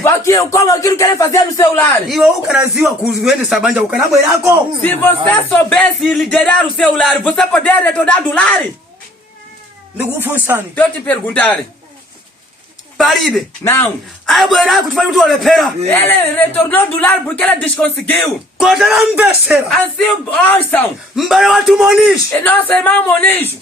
Como aquilo que ele fazia no seu lar. Iwe ukanaziwa kuziwendesa banja ukanabwerako. Se você soubesse liderar o seu lar, você poderia retornar do lar? Ndikufunsani. Estou te perguntar. Paribe. Não. Abwera kutufanya mtu walepera. Ele retornou do lar porque ela desconseguiu. Kotara mbesera. Assim, ouçam. Mbale watu monishi. E nosso irmão Monijo,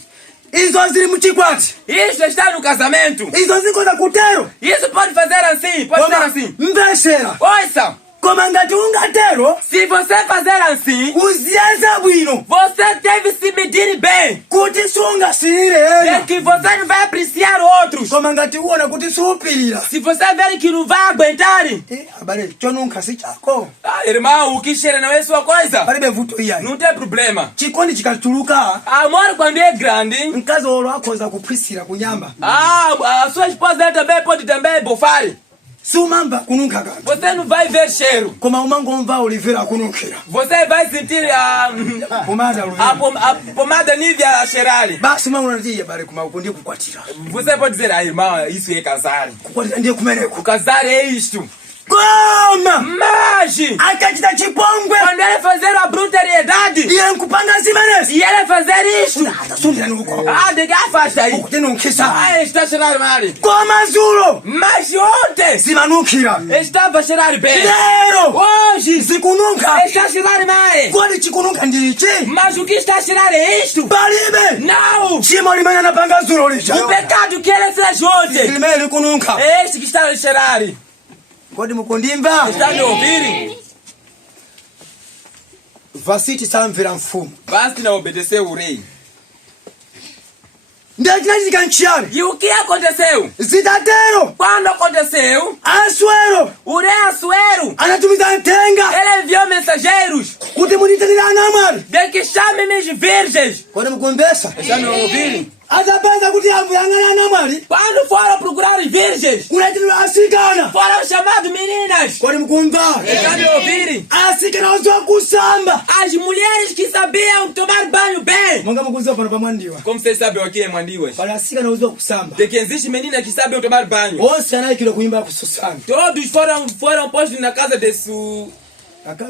Izo zili mchikwati. Isto está no casamento. Izo ziko za kutero. Isso pode fazer assim, pode ser assim. Mbeshera. Ouça, Koma ngati ungatero. se você fazer assim, Uzieza bwino. você deve se medir bem. Kuti sunga sirire É ena. que você não vai apreciar outros. Koma ngati uona kuti supirira. Se você ver que não vai aguentar. Abale chonunka si chako. Ah, irmão, o que cheira não é sua coisa. Palibe vuto iya. Não tem problema. Chikondi chikatuluka. Amor quando é grande. Mkazi wolo akhoza kupwisira kunyamba. Ah, a sua esposa também pode também bofar. Sumamba kununka kantu. Você não vai ver cheiro. Koma umangomva ulivera kununkira. Você vai sentir Pomada a ulivera. pomada Nivea cheirar. Basi mama unatiye bale kuma ukundi kukwatira. Você pode dizer, irmã, isso é casar. Kukwatira ndiye kumeneko. O casar é isto. Koma! Mas, Akachita chipongwe. quando ele fazer a brutariedade, Iye nkupanga zimenezi. e ele fazer isto, Atasundira nuko. de que afasta aí. Ukuti nunkisa. Ah, está cheirando mal. Koma zulo. Mas ontem, Zimanukira. estava a cheirar bem. Lero. Hoje, Zikununka. está a cheirar mal. Kodi chikununka ndichi. Mas o que está a cheirar é isto. Palibe. Não! Chimo limene napanga zulo lija. O pecado que ele fez ontem Limene likununka. é este que está a cheirar. Kodi mukundimva. Está me ouvindo? Vasiti samvera mfumu. Basta não obedecer o rei. Ndachinachitika nchiyani. E o que aconteceu? Zitatero. Quando aconteceu, Aswero. o rei Assuero, Anatumiza ntenga. ele enviou mensageiros Kuti munitenera anamwali. de que chamem as virgens. Kodi mukumbesa. Está me ouvindo? Atapeza kuti amvuyang'ana anamwali. Quando foram procurar as virgens, Kuletirwa asikana. foram chamadas meninas. Kodi mukumva. Está me ouvindo? Asikana oziwa kusamba. As mulheres que sabiam tomar banho bem. Monga mukuziwa pano pamwandiwa. Como vocês sabem o que é Mandiwas? Pali asikana oziwa kusamba. De que existe meninas que sabem tomar banho. Onse anayikire kunyumba ya kususani. Todos foram postos na casa de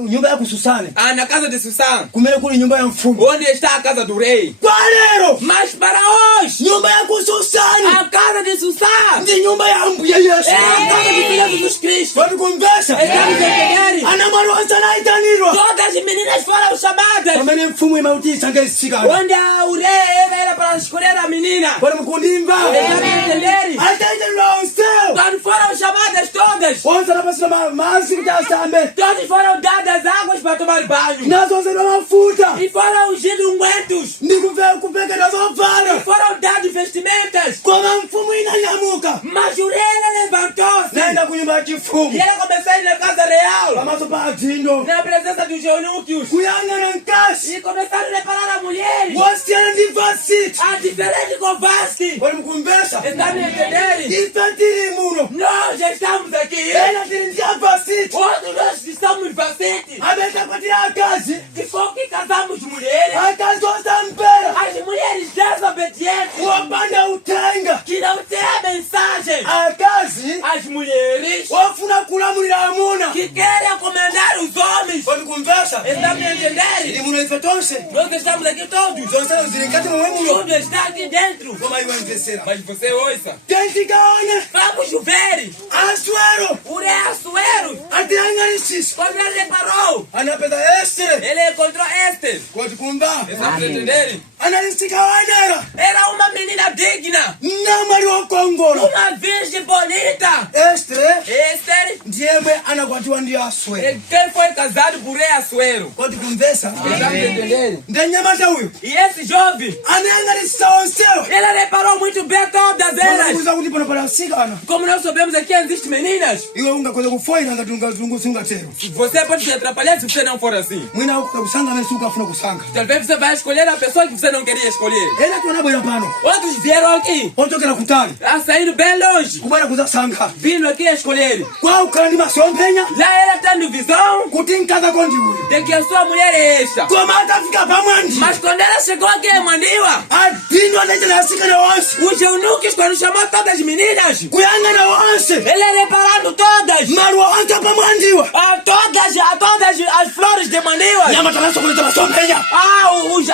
Nyumba ya kususani. na casa de Sussan, Kumele kuli nyumba ya mfumu. onde está a casa do rei. Kwa lero. Mas para hoje, Nyumba ya kususani. a casa de Sussan Ndi nyumba ya mbuye Yesu. é a casa do Filho Jesus Cristo. Kodi kumbesa. Estamos entendendo? Anamwali onse anayitanirwa. Todas as meninas foram chamadas. Pamene mfumu imautisa ngesikana. Onde o rei era para escolher a menina. Kodi mukundimva. Estamos entendendo? Atayitanirwa onsewo. Quando foram chamadas todas, Onse anapasira mazi kuti asambe. todas foram dadas águas para tomar banho. Nazo zedwa mafuta. E foram ungidos ungüentos. Ndi kupekera zovala. Foram dados vestimentas. Koma mfumu inanyamuka. Mas o rei levantou-se. Naenda kunyumba ya E chifumu. ele começou a ir na casa real. Pamaso pa adindo. Na presença dos eunucos. Kuyang'ana nkasi. E começaram a reparar a mulheres. Wasiyana ndi Vasiti. A diferente com Vasti. Kodi mukumbesa. Está me entendendo? Ife tiri muno. Nós já estamos aqui. Ena tiri ndi a Vasiti. Outros nós estamos Vasti. Abeta kwatira akazi. Que foi que casamos mulheres. Akazi osampera. As mulheres desobedientes. Wopanda utenga. Que não têm a mensagem. Akazi. As mulheres Wofuna kulamulira amuna. que querem comandar os homens. Kodi kumbesa. Está me Ili entendendo? muno ife tonse. Nós estamos aqui todos. Zonselo zili nkati momwe muno. Tudo está aqui dentro. Koma iwe mvesera. Mas você ouça. Tentikaone. Vamos ver. Aswero. O rei Assuero, Atiyang'anisisa. quando ele reparou, Anapeza Estere. ele encontrou Esther. Kodi kumba. Estamos entendendo? Analisika wanera. Era uma menina digna. Namwali wokongola. Uma virgem bonita. Estere. Esther, Ndiyemwe anakwatiwa ndi Aswero. quem foi casado por rei Assuero. Kodi kumvesa. Estamos entendendo? Ndenyamata uyo. E esse jovem, Anayang'anisisa onsewo. ele reparou muito bem todas elas. Kuza kuti pano pala asikana. Como nós sabemos aqui existem meninas. Iwe ungakweza kufoira ngati ungatero. Você pode se atrapalhar se você não for assim. Mwina ukuza kusanga mesu ukafuna kusanga. Talvez você vai escolher a pessoa que você não queria escolher. Ena tuanabwera pano. Outros vieram aqui, Ochokera kutali. saindo bem longe, Kubwera kuzasanga. vindo aqui a escolher. Kwa ukhala ndi masomphenya. Lá ela tendo visão Kuti nkazako ndiuyo. de que a sua mulher é esta. Koma atafika pamwandi. Mas quando ela chegou aqui em Mandiwa, Adindo atachera asikana onse. os eunucos, quando chamou todas as meninas, Kuyang'ana onse. ele reparando todas, Maruwa onse pamwandiwa. a todas as flores de Mandiwa. Nyama tanasokoleza masomphenya.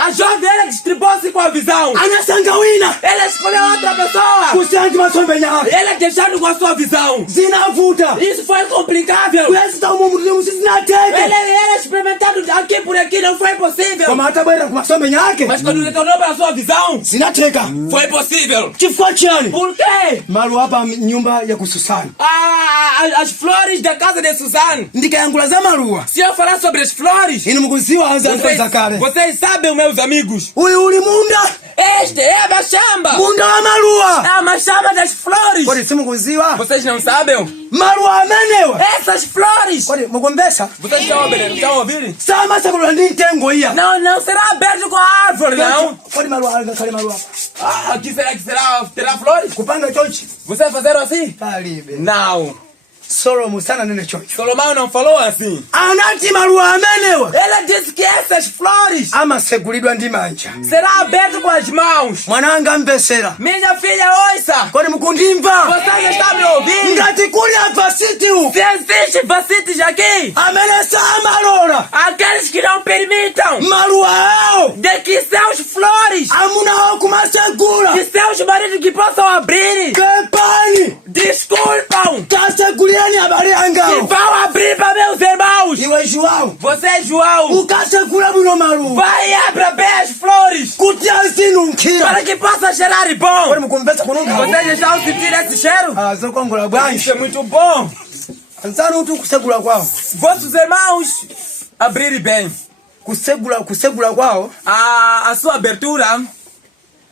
A jovem ela distribuiu-se com a visão. Anasanga wina. Ela escolheu outra pessoa. Kusanji masomphenya ake. Ela deixando com a sua visão. Zinavuta. Isso foi complicável. Kuyasita umu mutu musi zinateke. Ela experimentando aqui por aqui não foi possível. Koma atabwera ku masomphenya ake. Mas quando retornou para a sua visão, Zinateka. Foi possível. Chifukwa chani? Por quê? Maluwa hapa nyumba ya kususana. As flores da casa de Suzane. Ndikayankhula za maluwa. Se eu falar sobre as flores, Inu mukuziwa anza za kale. vocês sabem, meus amigos. Uyu uli munda. Este é a machamba. Munda wa maluwa. É a machamba das flores. Kodi simukuziwa? Vocês não sabem? Maluwa amenewa. Essas flores. Kodi mukumbesa? Vocês estão ouvindo? Sama sakulwa ndi ntengo iya. Não será aberto com a árvore, não. Kodi maluwa kale maluwa. Aqui será que terá flores? Kupanga chochi. Vocês fizeram assim? Kalibe. Não. Solomo sana nene chochi. Solomão não falou assim. Anati maluwa amenewa. Ela disse que essas flores Amasegulidwa ndi manja. será aberto com as mãos. Mwananga mbesera. Minha filha, ouça. Kodi mukundimva? Vocês estão me ouvindo? Ngati kuli avasiti u. Se existe vacites aqui, Amene samalola. aqueles que não permitam Maluwa ao. de que seus flores, Amuna ao kumasegula. que seus maridos que possam abrir, Kepani. desculpam, Taseguliani habari que angao. vão abrir para meus irmãos. Iwe João. Você, João, Ukasegula buno maluwa. vai e abra bem as flores Kuti azinunkira. para que possa cheirar Kodi bom. mukumbesa kununga. Vocês estão sentindo esse cheiro? Zokongola Isso bwanji. é muito bom. Ansanu tu kusegula kwao. Vossos irmãos abrirem bem. Kusegula kwao. A sua abertura,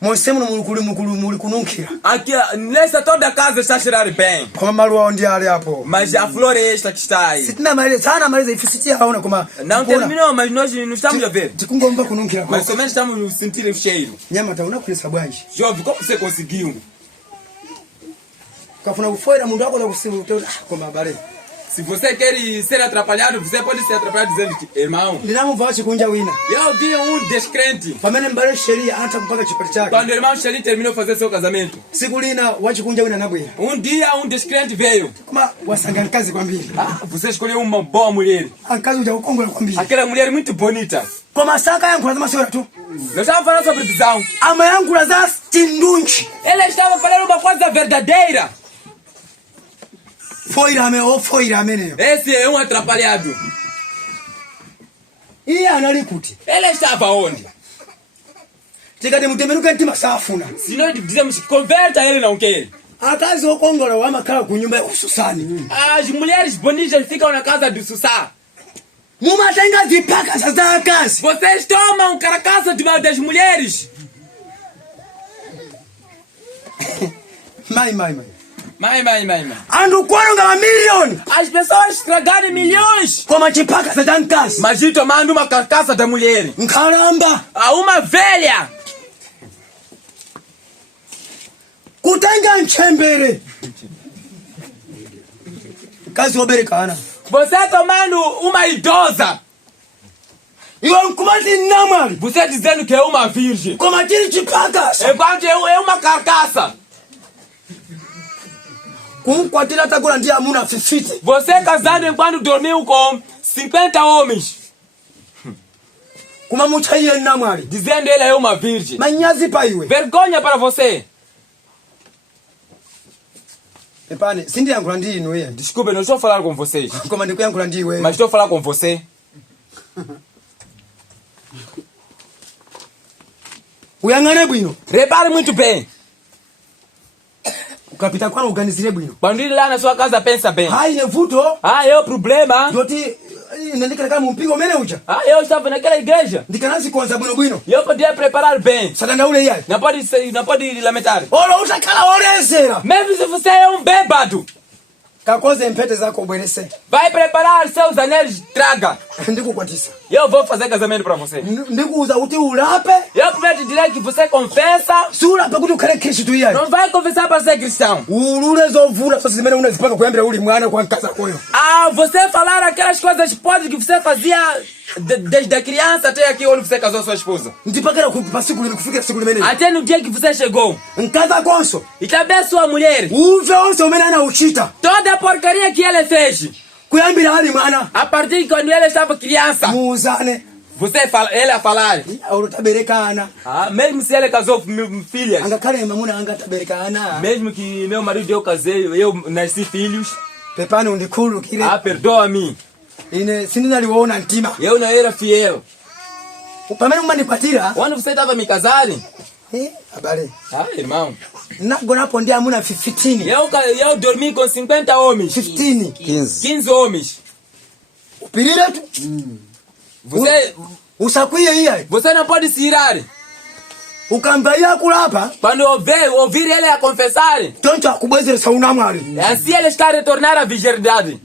Mosemu muli kununkira. aqui nessa toda a casa está a cheirar bem. Koma maluwa ndi ali hapo. Mas a flor é esta que está aí. Sitina maliza sana maliza ifisiti haona koma. Não terminou, mas nós não estamos a ver. Tikungomba kununkira Mas kwao. somente estamos a sentir o cheiro. Nyama tauna kulisa bwanji. Jovem, como você conseguiu? Kafuna kufoira mundu wako kusimutola koma bare. Se você quer ser atrapalhado, você pode ser atrapalhado dizendo que, irmão, Ndinamuva chikunja wina. eu vi um descrente. Pamene mbale sheria anta kupaka chipati chake. Quando o irmão Xeri terminou de fazer seu casamento, Siku lina wachikunja wina nabwera. dia um descrente veio. Koma wasanga nkazi kwambiri. Você escolheu uma boa mulher. Ankazi uja kukongola kwambiri. Aquela mulher muito bonita. Koma saka yankula za masewera tu. Nós estávamos falando sobre visão. Ama yankula za tindunchi. Ele estava falando uma coisa verdadeira. Foira amene. Esse é um atrapalhado. Iye anali kuti. Ele estava onde? Tikati mutembenuke ntima safuna. Se nós dizemos que converta, ele não quer. Akazi okongola wamakhala ku nyumba ya ususani. As mulheres bonitas ficam na casa do Sussá. Mumatenga zipaka za akazi. Vocês tomam carcaça das mulheres. Mai. Mãe. Andu kwaronga mamilioni. As pessoas estragaram milhões. Koma chipaka za nkazi. Mas e tomando uma carcaça da mulher. Nkhalamba. A uma velha. Kutenga nchembere. Kazi oberekana. Você tomando uma idosa. Iwe nkumati namwali. Você dizendo que é uma virgem. Koma chiri chipaka. Enquanto é uma carcaça. Kumkwatira takula ndiye amuna fifiti. Você casado enquanto dormiu com 50 homens. Kuma muchaiye namwali. Dizendo ele é uma virgem. Manyazi pa iwe. Vergonha para você. Epane, sindi yankula ndi inu ye. Desculpe, não estou falando com vocês. Koma ndikuyankula ndi iwe. Mas estou falando com você. Uyangane bwino. Repare muito bem. Ukapita kwanu uganizire bwino. Quando ele lá na sua casa, pensa bem. Hai ne vuto. É o problema. Yoti ndikala kama mpingo mene uja. Eu estava naquela igreja. Ndikanazi konza bwino. E eu podia preparar bem. Satana ule yai. Não pode lamentar. Olo utakala olezera. Mesmo se você é um bêbado, Kakoze mpete zako bwerese. vai preparar seus anéis, traga. Ndikukwatisa. Eu vou fazer casamento para você. Ndikuuza uti ulape. Eu prometo dizer que você confessa. Sura pa kuti ukhale Khristu yai. Não vai confessar para ser cristão. Ulule zovula sose zimene unazipanga kuyambira uli mwana kwa nkaza koyo. Você falar aquelas coisas podres que você fazia desde a criança até aqui onde você casou sua esposa. Ndipakira pa siku lino kufikira siku limene. Até no dia que você chegou. Nkaza konso. E também sua mulher. Uve onse umene ana uchita. Toda a porcaria que ele fez. Kuyambira ali mwana. A partir de quando ele estava criança. Muuzane. Ele a falar. Utaberekana. Mesmo se ele casou filhas. Angakale mamuna angataberekana. Mesmo que meu marido eu casei, eu nasci filhos. Pepani undikulu kile. Perdoa-me. Ine sindinaliona ntima. Eu não era fiel. Pamene mmanipatira. Quando você estava me casando, Abale. Ah, irmão. Nagona hapo ndio amuna 15. Eu dormi com 50 homens. 15. 15 homens. Upilile tu. Você, Usakwiye hiya. você não pode se irar. Ukambaia kulapa. Quando ouvir ele a confessar, Tonto akubwezera sauna mwali. assim ele está a retornar à virgindade.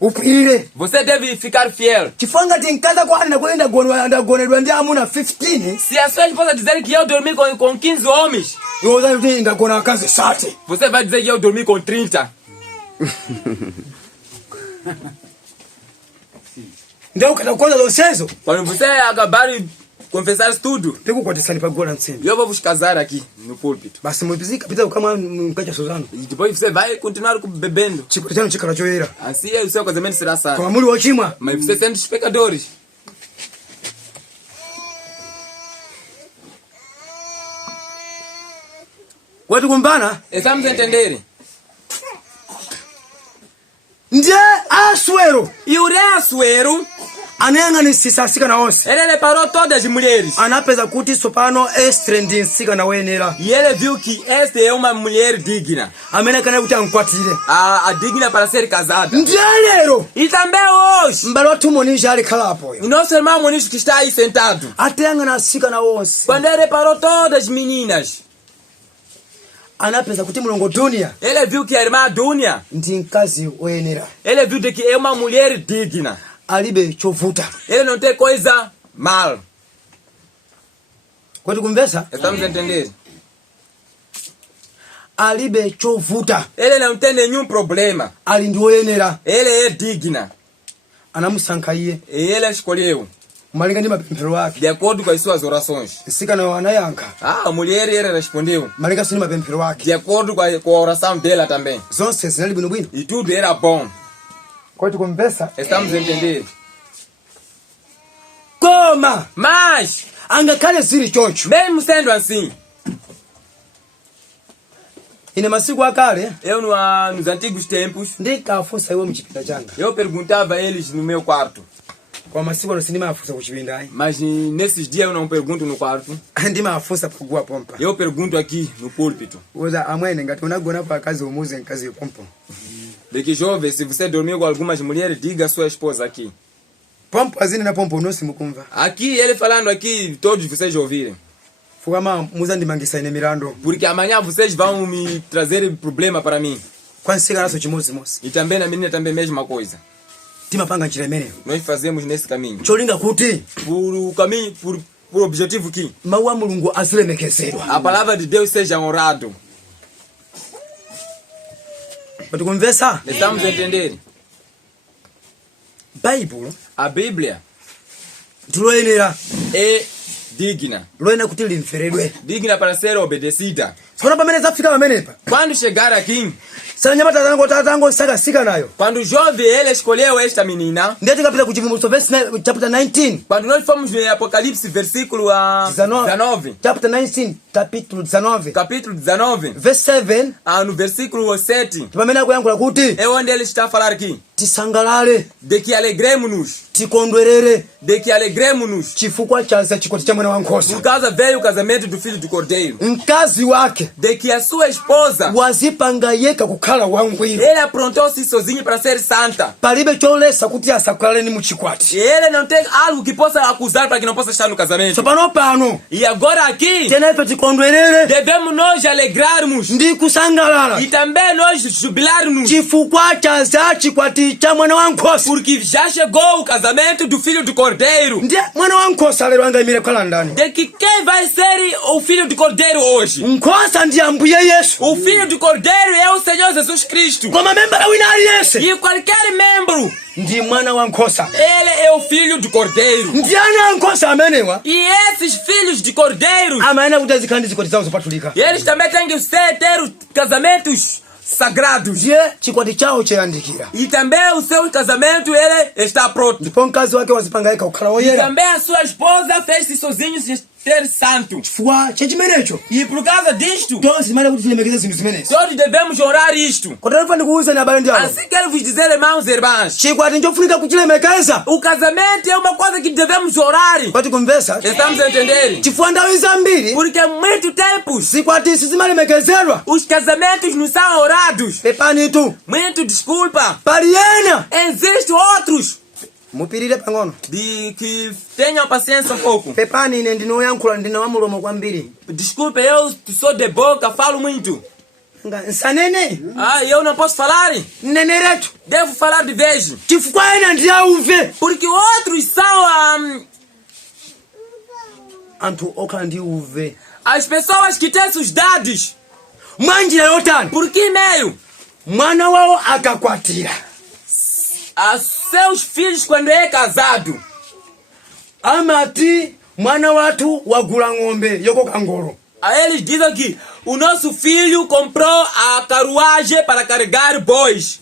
Upilile. Você deve ficar fiel. Chifanga tinkaza kwa na kwenda gonedwa ndio amuna 15. Se a sua esposa dizer que eu dormi com 15 homens, Yoza ndi ndagona kazi sate. você vai dizer que eu dormi com 30. Ndio ukatakonza losezo. Quando você acabar de confessar tudo, Tikukwatisa pagola nsembe. eu vou vos casar aqui no púlpito. Basi mupizika pita kama mkacha Suzano. E depois você vai continuar bebendo. Chiko chano chikala choera. Assim o seu casamento será Kwa santo. muri wochimwa. Mas você sendo os pecadores. Watu kumbana Estamos a entender? ndiye aswero E o rei Assuero, anayang'anisisa sika na onse. ele reparou todas as mulheres. Anapeza kuti sopano Estre ndi nsika na wenera. E ele viu que esta é uma mulher digna. Amene kana kuti ankwatire. A digna para ser casada. Ndiye lero E também hoje, mbalo watu monisha ali kalapo o yo. nosso irmão Monisco que está aí sentado, Atayang'ana sika na onse. quando ele reparou todas as meninas, Anapeza kuti mulongo dunia ele viu que a irmã Dunia, ndi mkazi wenera. ele viu de que é uma mulher digna. Alibe chovuta. Ele não tem coisa mal. Kwati kumvesa Estamos a entender? alibe chovuta. Ele não tem nenhum problema. Ali ndi wenera. Ele é digna. Anamusanka iye. E ele escolheu, Malinga ndi mapemphero wake. de acordo com as suas orações. Sika na anayanka. A mulher ele respondeu, Malinga sini mapemphero wake. de acordo com a oração dela também. Zonse zinali bwino bwino. E tudo era bom. Kwati kumvesa Estamos a entender? koma Mas, angakhale zili choncho. mesmo sendo assim, Ine masiku akale eu nos antigos tempos, ndikafunsa iwe mchipinda changa. eu perguntava a eles no meu quarto. Kwa masiku ano sindimafunsa kuchipinda ayi. Mas nesses dias eu não pergunto no quarto. Ndimafunsa paguwa pompa. Eu pergunto aqui no púlpito. Uza amwene ngati unagona pa kazi umuze nkazi pompo. De que jovem, se você dormiu com algumas mulheres, diga a sua esposa aqui. Pompo azini na pompo nosi mukumva. Aqui, ele falando aqui, todos vocês ouvirem. Fukama muza ndimangisa ine mirando. Porque amanhã vocês vão me trazer problema para mim. Kwa nsika naso chimozi mosi. E também na menina também a mesma coisa. Timapanga njira imeneyo. Nós fazemos nesse caminho. Cholinga kuti Por o caminho, por objetivo que mawu a Mulungu azilemekezedwa. a palavra de Deus seja honrado. Kwati kumvesa Estamos a entender? Bible A Bíblia ndiloyenera. é digna. Loyena kuti limferedwe. Digna para ser obedecida. Sona pamene zafika pamenepa. Quando chegar aqui, Sana nyamata tatango sika nayo. quando o jovem ele escolheu esta menina, Ndeti kapita kuchivumbulutso verse chapter 19. quando nós fomos no Apocalipse, versículo 19, Chapter 19, capítulo 19. capítulo 19, Verse 7. no versículo 7, Pamene akuyankhula kuti é onde ele está a falar aqui, tisangalale, de que alegremos-nos, tikondwerere de que alegremos-nos, chifukwa cha chikwati cha mwana por wankhosa. causa veio o casamento do filho do cordeiro, Mkazi wake de que a sua esposa, wazipanga yeka kukhala wangwiro. ele aprontou-se sozinho para ser santa. Palibe cholesa kuti asakulale ni muchikwati. E ele não tem algo que possa acusar para que não possa estar no casamento. Tsopano pano E agora aqui, tenefe tikondwerere devemos nós alegrarmos ndi kusangalala e também nós jubilarmos, chifukwa cha chikwati cha mwana wankhosa. porque já chegou o casamento do filho do cordeiro. Ndiye mwana wankhosa lero angayimire kukhala ndani. De que quem vai ser o filho do cordeiro hoje? Nkhosa ndi Ambuye Yesu. O filho do cordeiro é o Senhor Jesus Cristo. Koma membala wina aliyense E qualquer membro, ndi mwana wankhosa. ele é o filho do cordeiro. Ndi ana ankhosa amenewa E esses filhos de cordeiro, amayenera kuti azikhale ndi zikwati zawo zopatulika. eles também têm que ter os casamentos sagrados. Ndiye chikwati chawo chayandikira. E também o seu casamento, ele está pronto. Ndipo mkazi wake wazipanga yeka kukhala E woyera. também a sua esposa fez-se sozinho ter santo. chifukwa chachimenecho E por causa disto, tonse timene kuti tilemekeze zinthu zimenezi. todos devemos honrar isto. Kotero fani kuwuzani abale ndi awo. Assim quero vos dizer, irmãos e irmãs, Chikwati nchofunika kuchilemekeza. o casamento é uma coisa que devemos honrar. Kwati kumvesa. Estamos a entender? Chifukwa nthawi zambiri Porque há muito tempo zikwati sizimalemekezedwa. os casamentos não são honrados. Pepani tu. Muito desculpa. Pali ena. Existem outros Mupirire pang'ono. de que tenham paciência um pouco. Pepani ine ndinoyankhula ndinawamulomo kwambiri. Desculpa, eu sou de boca, falo muito. Nsanene. Eu não posso falar. Neneretu. Devo falar de vez. Chifukwa ena ndiyauve. Porque outros são Anthu okhala ndi uve. as pessoas que têm seus dados. Mwanjira yotani. Por que meio? Mwana wawo akakwatira. A seus filhos quando é casado. Amati mwana wathu wagula ng'ombe yokoka ngolo. Eles dizem que o nosso filho comprou a carruagem para carregar bois.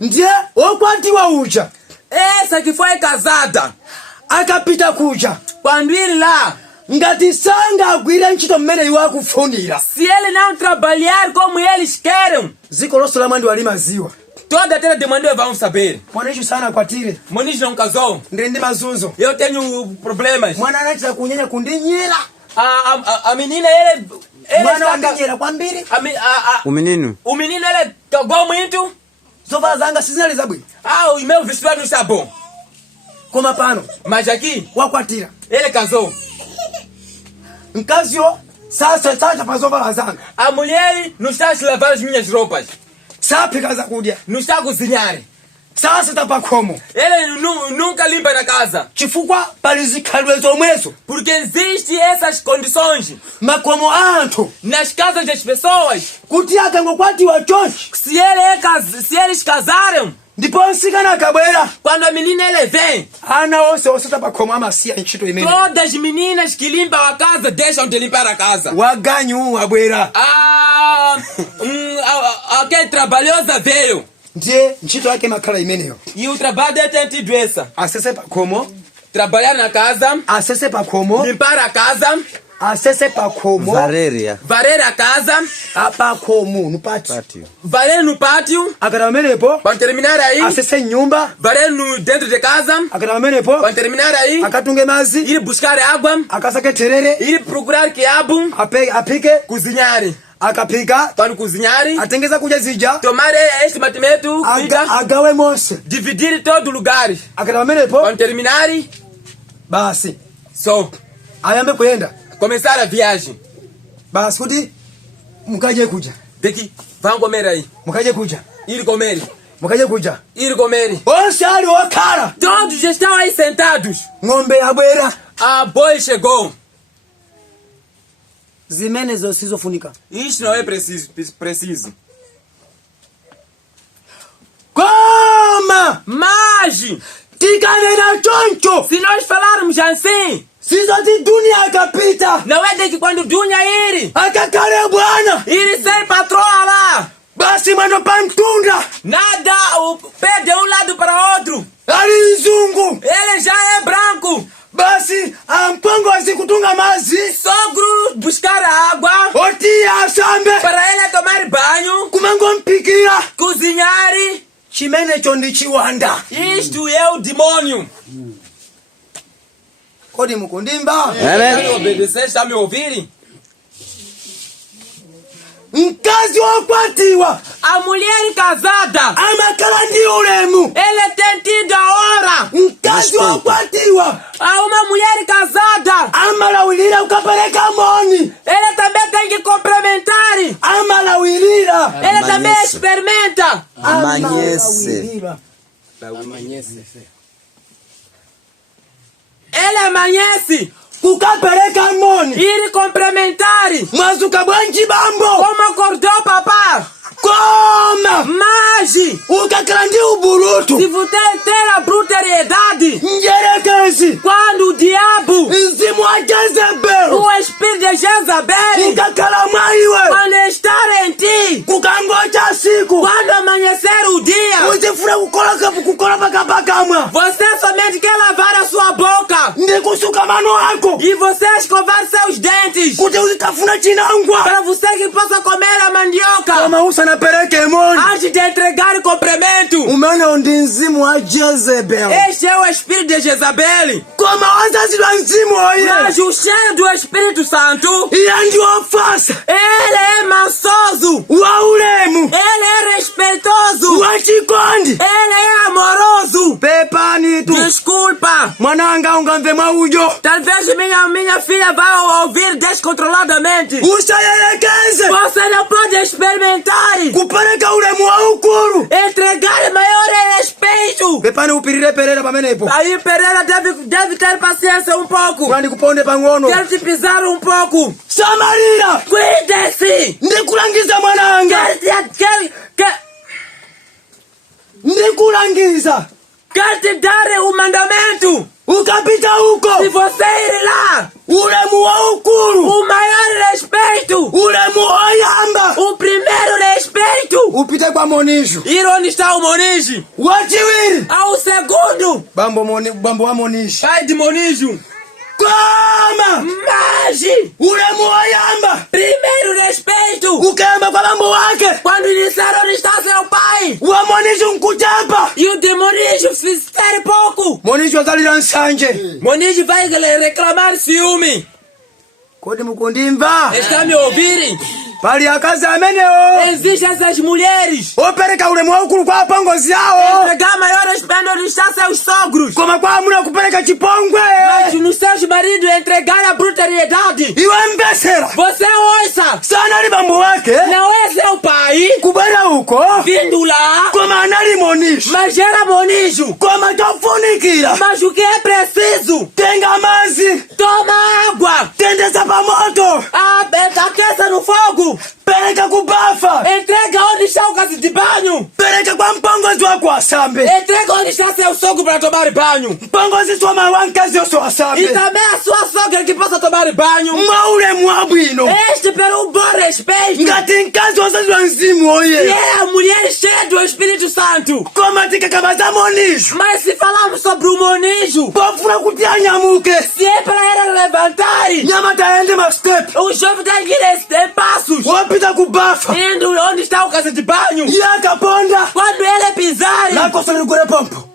Ndiye wokwatiwa uja Essa que foi casada, akapita kuja quando ir lá, ngati sanga agwire ntchito mmene iwo akufunira. se ele não trabalhar como eles querem, Dziko lonse la mwandi walimaziwa. toda a terra de Mandoe vão saber. Mwanecho sana akwatire. Moniz não casou. Ndili ndi mazunzo. Eu tenho problemas. Mwana anachita kunyenya kundinyira. A menina, ele Mwana está... wandinyira kwambiri. O menino. O menino, ele cagou muito. Zovala zanga sizinali zabwino. O meu vestido não está bom. Koma pano Mas aqui, wakwatira. ele casou. Mkaziyo sasa pa zovala zanga. A mulher não está a lavar as minhas roupas. Saphika zakudya. Não está a cozinhar. Sasa tapa khomo. Ele nunca limpa na casa. Chifukwa pali zikhalidwe zomwezo. Porque existem essas condições Makomo anthu. nas casas das pessoas. Kuti akangokwatiwa chonchi. Se eles casaram, Ndipo nsikana akabwera. quando a menina ele vem, Ana onse osata pa khomo amasiya ntchito imene. todas as meninas que limpam a casa deixam de limpar a casa. Waganyu wabwera. Aquele trabalhosa veio. Ndiye ntchito yake makhala imeneyo. E o trabalho dele tem tido essa. Asese pa khomo. Trabalhar na casa, Asese pa khomo. limpar a casa, Asese pa khomo. Vareria. varrer a casa, Apa khomo no pátio. Pátio. varrer no pátio, Akata pamenepo. quando terminar aí, Asese nyumba. varrer dentro de casa, Akata pamenepo. quando terminar aí, Akatunge mazi. ir buscar água, Akasake terere. ir procurar quiabo, Apike. cozinhar. Akapika. Quando cozinhar, Atengeza kudya zija. tomar este mantimento, Agawe monse. dividir todo lugar. Akata pamenepo. Quando terminar, Basi. só Ayambe kuyenda. começar a viagem. Basi kuti mukaje kuja. Daqui, vão comer aí. Mukaje kuja. Ir comer, Mukaje kuja. ir comer. Onse ali okhala. Todos estão aí sentados. Ng'ombe yabwera. A boi chegou. Zimenezo sizofunika. Isto não é preciso. Koma! Mas, Tikanena choncho. se nós falarmos assim, Sizoti dunia akapita. não é de que quando Dunha ir Akakale bwana. sem patroa lá, Basi mano pantunda. nada, o pé de um lado para outro. Ali nzungu. Ele já é branco. Basi ampango azikutunga mazi. Sogro buscar água Otia asambe. para ele tomar banho, Kumango mpikira. cozinhar. Chimenecho ndi chiwanda. Isto é o demônio. Kodi mukundimba. Está me obedecer? Está me ouvirem? Mkazi wokwatiwa. A mulher casada, Amakala ndi ulemu. ele tem tido a hora. Mkazi wokwatiwa. A uma mulher casada, Amalawilira ukapereka moni. ele também tem que complementar. Amalawilira. Ele também experimenta. Amanhece. Ele amanhece. Kukapereka moni. Ir complementar. Mazuka bwanji bambo. Como acordou papá? Koma. Mas, Ukakala ndi uburutu. se você ter a brutalidade, Njerekezi. quando o diabo, Mzimu wa Jezebel. o espírito de Jezabel, Ukakala mwaiwe. quando estar em ti, Kukangocha siku. quando amanhecer o dia, Uzifuna kukola pakapakamwa. você somente quer lavar kusuka mano yako. E você escovar seus dentes. Kuti uzitafuna chinangwa. Para você que possa comer a mandioca. Kama usanapereke moni. Antes de entregar complemento. Umeona ndi mzimu wa Jezebel. Este é o espírito de Jezabel. Kama wazazi wa mzimu oye. Mas o cheiro do Espírito Santo. Iye ndio fasa. Ele é mansoso. Wa ulemu. Ele é respeitoso. Wa chikondi. Ele é amoroso. Pepani tu. Desculpa. Mwananga ungamve maujo. Talvez minha filha vá ouvir descontroladamente. Usayelekeze. Você não pode experimentar. Kupereka ulemu wa ukuru. Entregar maior respeito. Pepani upirire Pereira pamenepo. Aí Pereira deve ter paciência um pouco. Kwani kuponde pangono. Quero te pisar um pouco. Samarira. Cuide-se. Ndikulangiza mwananga. Ndikulangiza. Quer te dar o mandamento. Ukapita huko. Se você ir lá. Ulemu wa ukuru. O maior respeito. Ulemu oyamba. O primeiro respeito. Upite kwa Monisho. Ir onde está o Monijo. Wachiwiri. Ao segundo. Bambo wa Monisho. Pai de Monijo. Kama. Magi. Ulemu oyamba. Primeiro respeito. Ukamba kwa bambo wake. Quando disseram onde está seu pai. Wa Monisho nkujapa. E o de Monijo fizeram pouco. Monisho azalira nsanje. Monijo vai reclamar ciúme. Kodi mukundimva. Está me ouvirem? Pali akazi ameneo. Existem essas mulheres. Opereka ulemu wa ukuru kwa pongozi yao. Entregar maior respeito onde estão seus sogros. Koma kwa amuna kupereka chipongwe. Mas nos seus maridos entregar a brutalidade. Iwe mbesera. Você ouça. Sana li bambo wake. Não é seu pai. Kubera huko. Vindo lá. Koma anali Monisho. Mas era Monijo. Koma tofunikira. Mas o que é preciso? Tenga mazi. Toma água. Tendesa pa moto. Aqueça no fogo. Pereka kubafa. Entrega onde está o caso de banho. Pereka kwa mpongozi wako asambe. Entrega onde está seu sogro para tomar banho. Mpongozi sua mawankazi yoso asambe. E também a sua sogra que possa tomar banho. Maule mwabwino. Este pelo bom respeito. Ngati nkazi wazazi wa mzimu oye. E é a mulher cheia do Espírito Santo. Koma tikakamaza Monisho. Mas se falarmos sobre o Monijo. Pofuna kutia nyamuke. Se é para ela levantar. Nyama taende ma step. O jovem tem que ir em passos. Wapita kubafa. Indo onde está o casa de banho. Yakaponda. Quando ele pisar. Lakoso ligure pompo.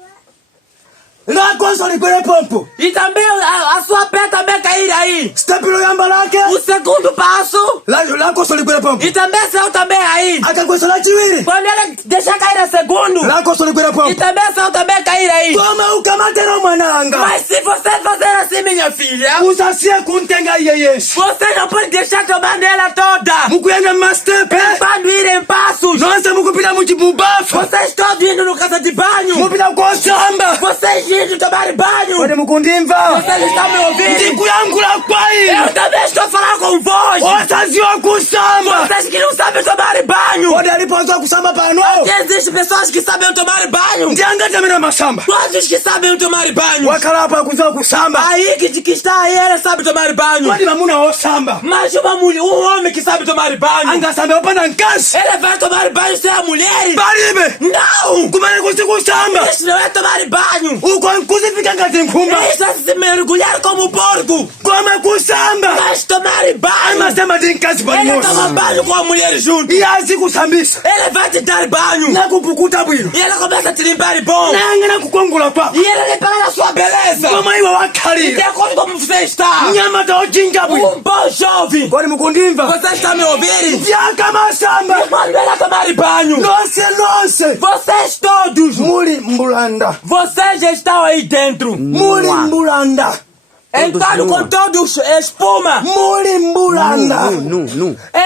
Lakoso ligure pompo. E também a sua pé também cair aí. Stepilo yamba lake. O segundo passo. Lakoso ligure pompo. E também seu também aí. Akakoso la chiwiri. Quando ele deixar cair a segundo. Lakoso ligure pompo. E também seu também cair aí. Toma ukamatera mwananga. Mas se você fazer assim, minha filha. Usasie kuntenga iye Yesu. Você não pode deixar tomar nela toda. Mukuyenda mastepe. Quando ir em passos. Nonse mukupita muchibubafa. Vocês todos indo no casa de banho. Mupita kosamba. Vocês indo tomar banho. Kodi mukundimva. Vocês estão me ouvindo? Ndikuyangula kwai. Eu também estou falando com vós. Osaziwa kusamba. Vocês que não sabem tomar banho. Kodi alipoanza kusamba pano. Existem pessoas que sabem tomar banho. Ndiangatamira masamba. Quantos que sabem tomar banho? Wakalapa kuza kusamba. Aí que está aí, ele sabe tomar banho. Kodi mamuna osamba. Mas uma mulher, homem que sabe tomar banho. Angasambe opanda nkazi. Ele vai tomar banho sem a mulher. Balibe. Não. Kumane kusamba. Isso não é tomar banho. Uko kuzifika ngati nkhumba. Isso é se mergulhar como porco. Koma kusamba. Mas tomar banho. Amasamba ndi nkazi Ele palimosi. toma banho com a mulher junto. Iyazi kusambisa. Ele vai te dar banho. Nakupukuta bwino. E ela começa a te limpar bom. Nangana kukongola kwako. E ele repara a sua beleza. Koma iwe E de wakhalira. acordo com como você está. Nyama taochinja bwino. Bom jovem. Kodi mukundimva. Você está me ouvindo? Vyaka masamba. E quando ela tomar banho. Nonse. Vocês todos. Muli mbulanda. Vocês já estão aí dentro. Muli mbulanda. Enquanto com todos espuma. Muli mbulanda.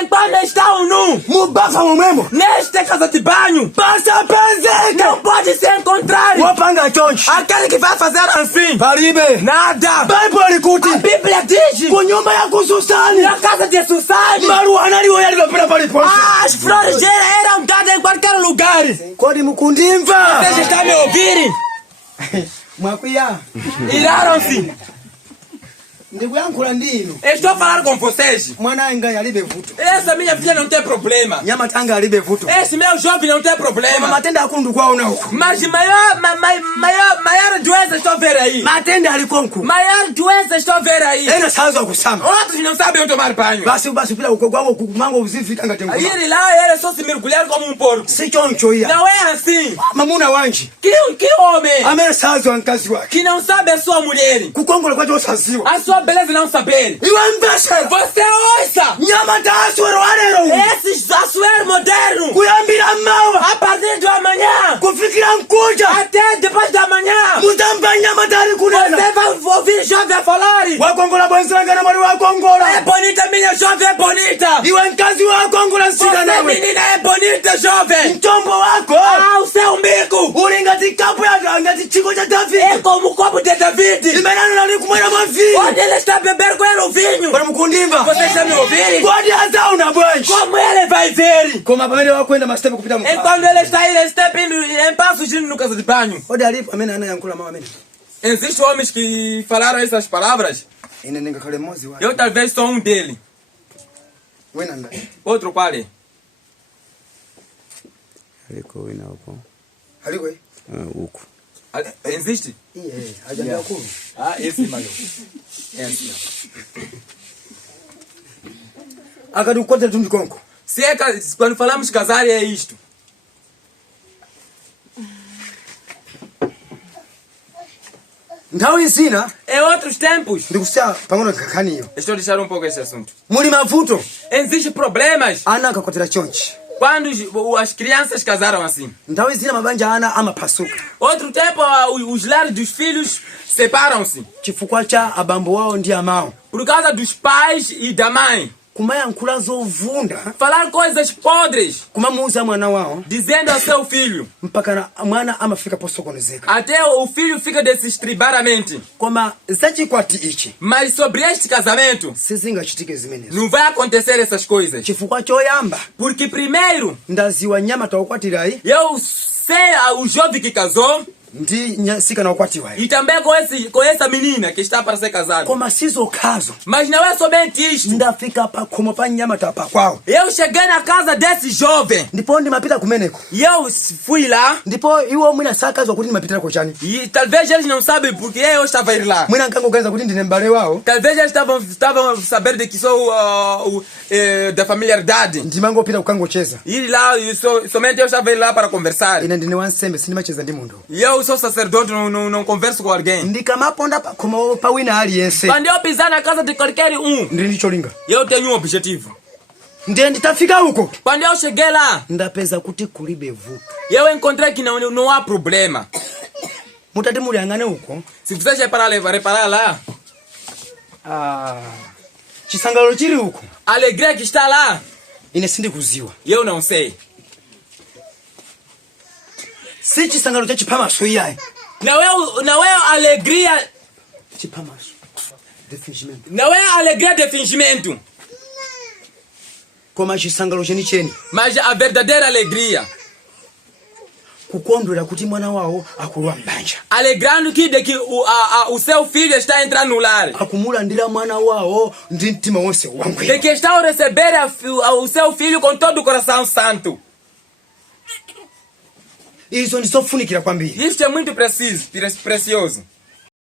Enquanto estão nu. Mubafa mumwemo. Nesta casa de banho. Passa pezeka. Não pode se encontrar. Wapanga chonchi. Aquele que vai fazer assim. Palibe. Nada. Bible likuti. A Bíblia diz. Kunyumba ya kususani. Na casa de Susane. Maruana liwo yalivapera paliponse. As flores eram dadas em qualquer lugar. Kodi mukundimva. Vocês estão me ouvindo? Mwakuya. Iraram-se. ndikuyankhula ndinu. Eu estou a falar com vocês. Mwana anga alibe vuto. Essa minha filha não tem problema. Nyama tanga alibe vuto. Esse meu jovem não tem Koma problema. matenda akundu kwaona huko. Mas maior doença estou a ver aí. Matenda alikonku. Maior doença estou a ver aí. Ena sazo kusama. Outros não sabem tomar banho. Basi pila uko kwangu kumango uzifika ngatengo. Ele lá, ele só se mergulhar como porco. Si choncho ya. Não é assim. Mamuna wanje. Que homem Amera sazo ankazi wake. que não sabe a sua mulher. Kukongola kwacho saziwa. A sua beleza não saber. Iwe mbasha. Você ouça. Nyama taswero warero. Esses assuero moderno. Kuyambira mawa. A partir do amanhã. Kufikira nkuja. Até depois da manhã. Mutamba nyama tari kunena. Você vai ouvir jovem falar. Wakongola bwenzanga na mwari wakongola. É bonita, minha jovem, é bonita. Iwe nkazi wakongola nsika Você, nawe. menina, é bonita, jovem. Mtombo wako. Ah, o seu umbigo. Uri ngati kapu ya ngati chiko cha É David. como o copo de David. Imenana nali kumwera mavi. Onde ele está bebendo com ele o vinho. Bwana mkundimba. Você está me ouvindo? Kodi azauna bwanji. Como ele vai ver? Koma pamene wakwenda mastepe kupita E mukapa. quando ele está aí, ele está em passos indo no casa de banho. Kodi alipo amene anayankhula mawu amene. Existem homens que falaram essas palavras. Ine ndingakhale mmodzi wa. Eu talvez sou um dele. Wena ndani. Outro qual é? Aliko wina huko. Aliko eh? Huko. Existe? Iye, hajaja kulu. Ah, esse malho. Esse. Akati ukote tu ndikonko. Se é, quando falamos casar é isto. Nthawi zina Em outros tempos. ndikusiya pang'ono kakhaniyo. Estou a deixar um pouco esse assunto. Muli mavuto. Existem problemas Ana akakwatira chonchi. quando as crianças casaram assim. Nthawi zina mabanja ana amaphasuka. Outro tempo, os lares dos filhos separam-se. Chifukwa cha abambo wao ndi amawo. Por causa dos pais e da mãe. Kumayankhula zovunda. Falar coisas podres. Kumamuuza mwana wao. Dizendo ao seu filho. Mpaka mwana amafika posokonezeka. Até o filho fica desestribar a mente. Koma zachikwati ichi Mas sobre este casamento, sizingachitike zimenezo. não vai acontecer essas coisas. Chifukwa choyamba Porque primeiro, ndaziwa nyama taukwatirayi eu sei o jovem que casou ndi sikana ukwatiwayi. e também com essa menina que está para ser casada. Koma sizokhazo Mas não é somente isto. ndafika pakhomo pa nyama tapa kwawo. Eu cheguei na casa desse jovem Ndipo ndimapita kumeneko. e eu fui lá Ndipo iwo mwina sakazwa kuti ndimapitirako chani. e talvez eles não sabem porque eu estava a ir lá. Mwina nkangoganiza kuti ndine m'bale wawo. Talvez eles estavam a saber de que sou da familiaridade. Ndimangopita kukangocheza. Ir lá e somente eu estava a ir lá para conversar. Ine ndine wansembe sindimacheza ndi munthu. E eu sou sacerdote, não converso com alguém. Ndikamaponda pakhomo pa wina aliyense Quando eu pisar na casa de qualquer ndili ndi cholinga. eu tenho um objetivo. Ndiye nditafika uko Quando eu cheguei lá, ndapeza kuti kulibe vuto. eu encontrei que não há problema. Mutati muliyang'ane uko. Se você já reparar lá, Chisangalalo chili uko. a alegria que está lá, Ine sindikuziwa. eu não sei. Si chisangalo cha chiphamaso iyayi. Não é alegria, Chiphamaso. The fingimento. não é alegria de fingimento, Koma chisangalo chenicheni. mas a verdadeira alegria. Kukondwera kuti mwana wawo akulwa mbanja. Alegrando que o seu filho está entrando no lar. Akumulandira mwana wawo ndi mtima wonse De wangwiro. que está a receber o seu filho com todo o coração santo. Izo ndizofunikira kwambiri. Isto é muito precioso.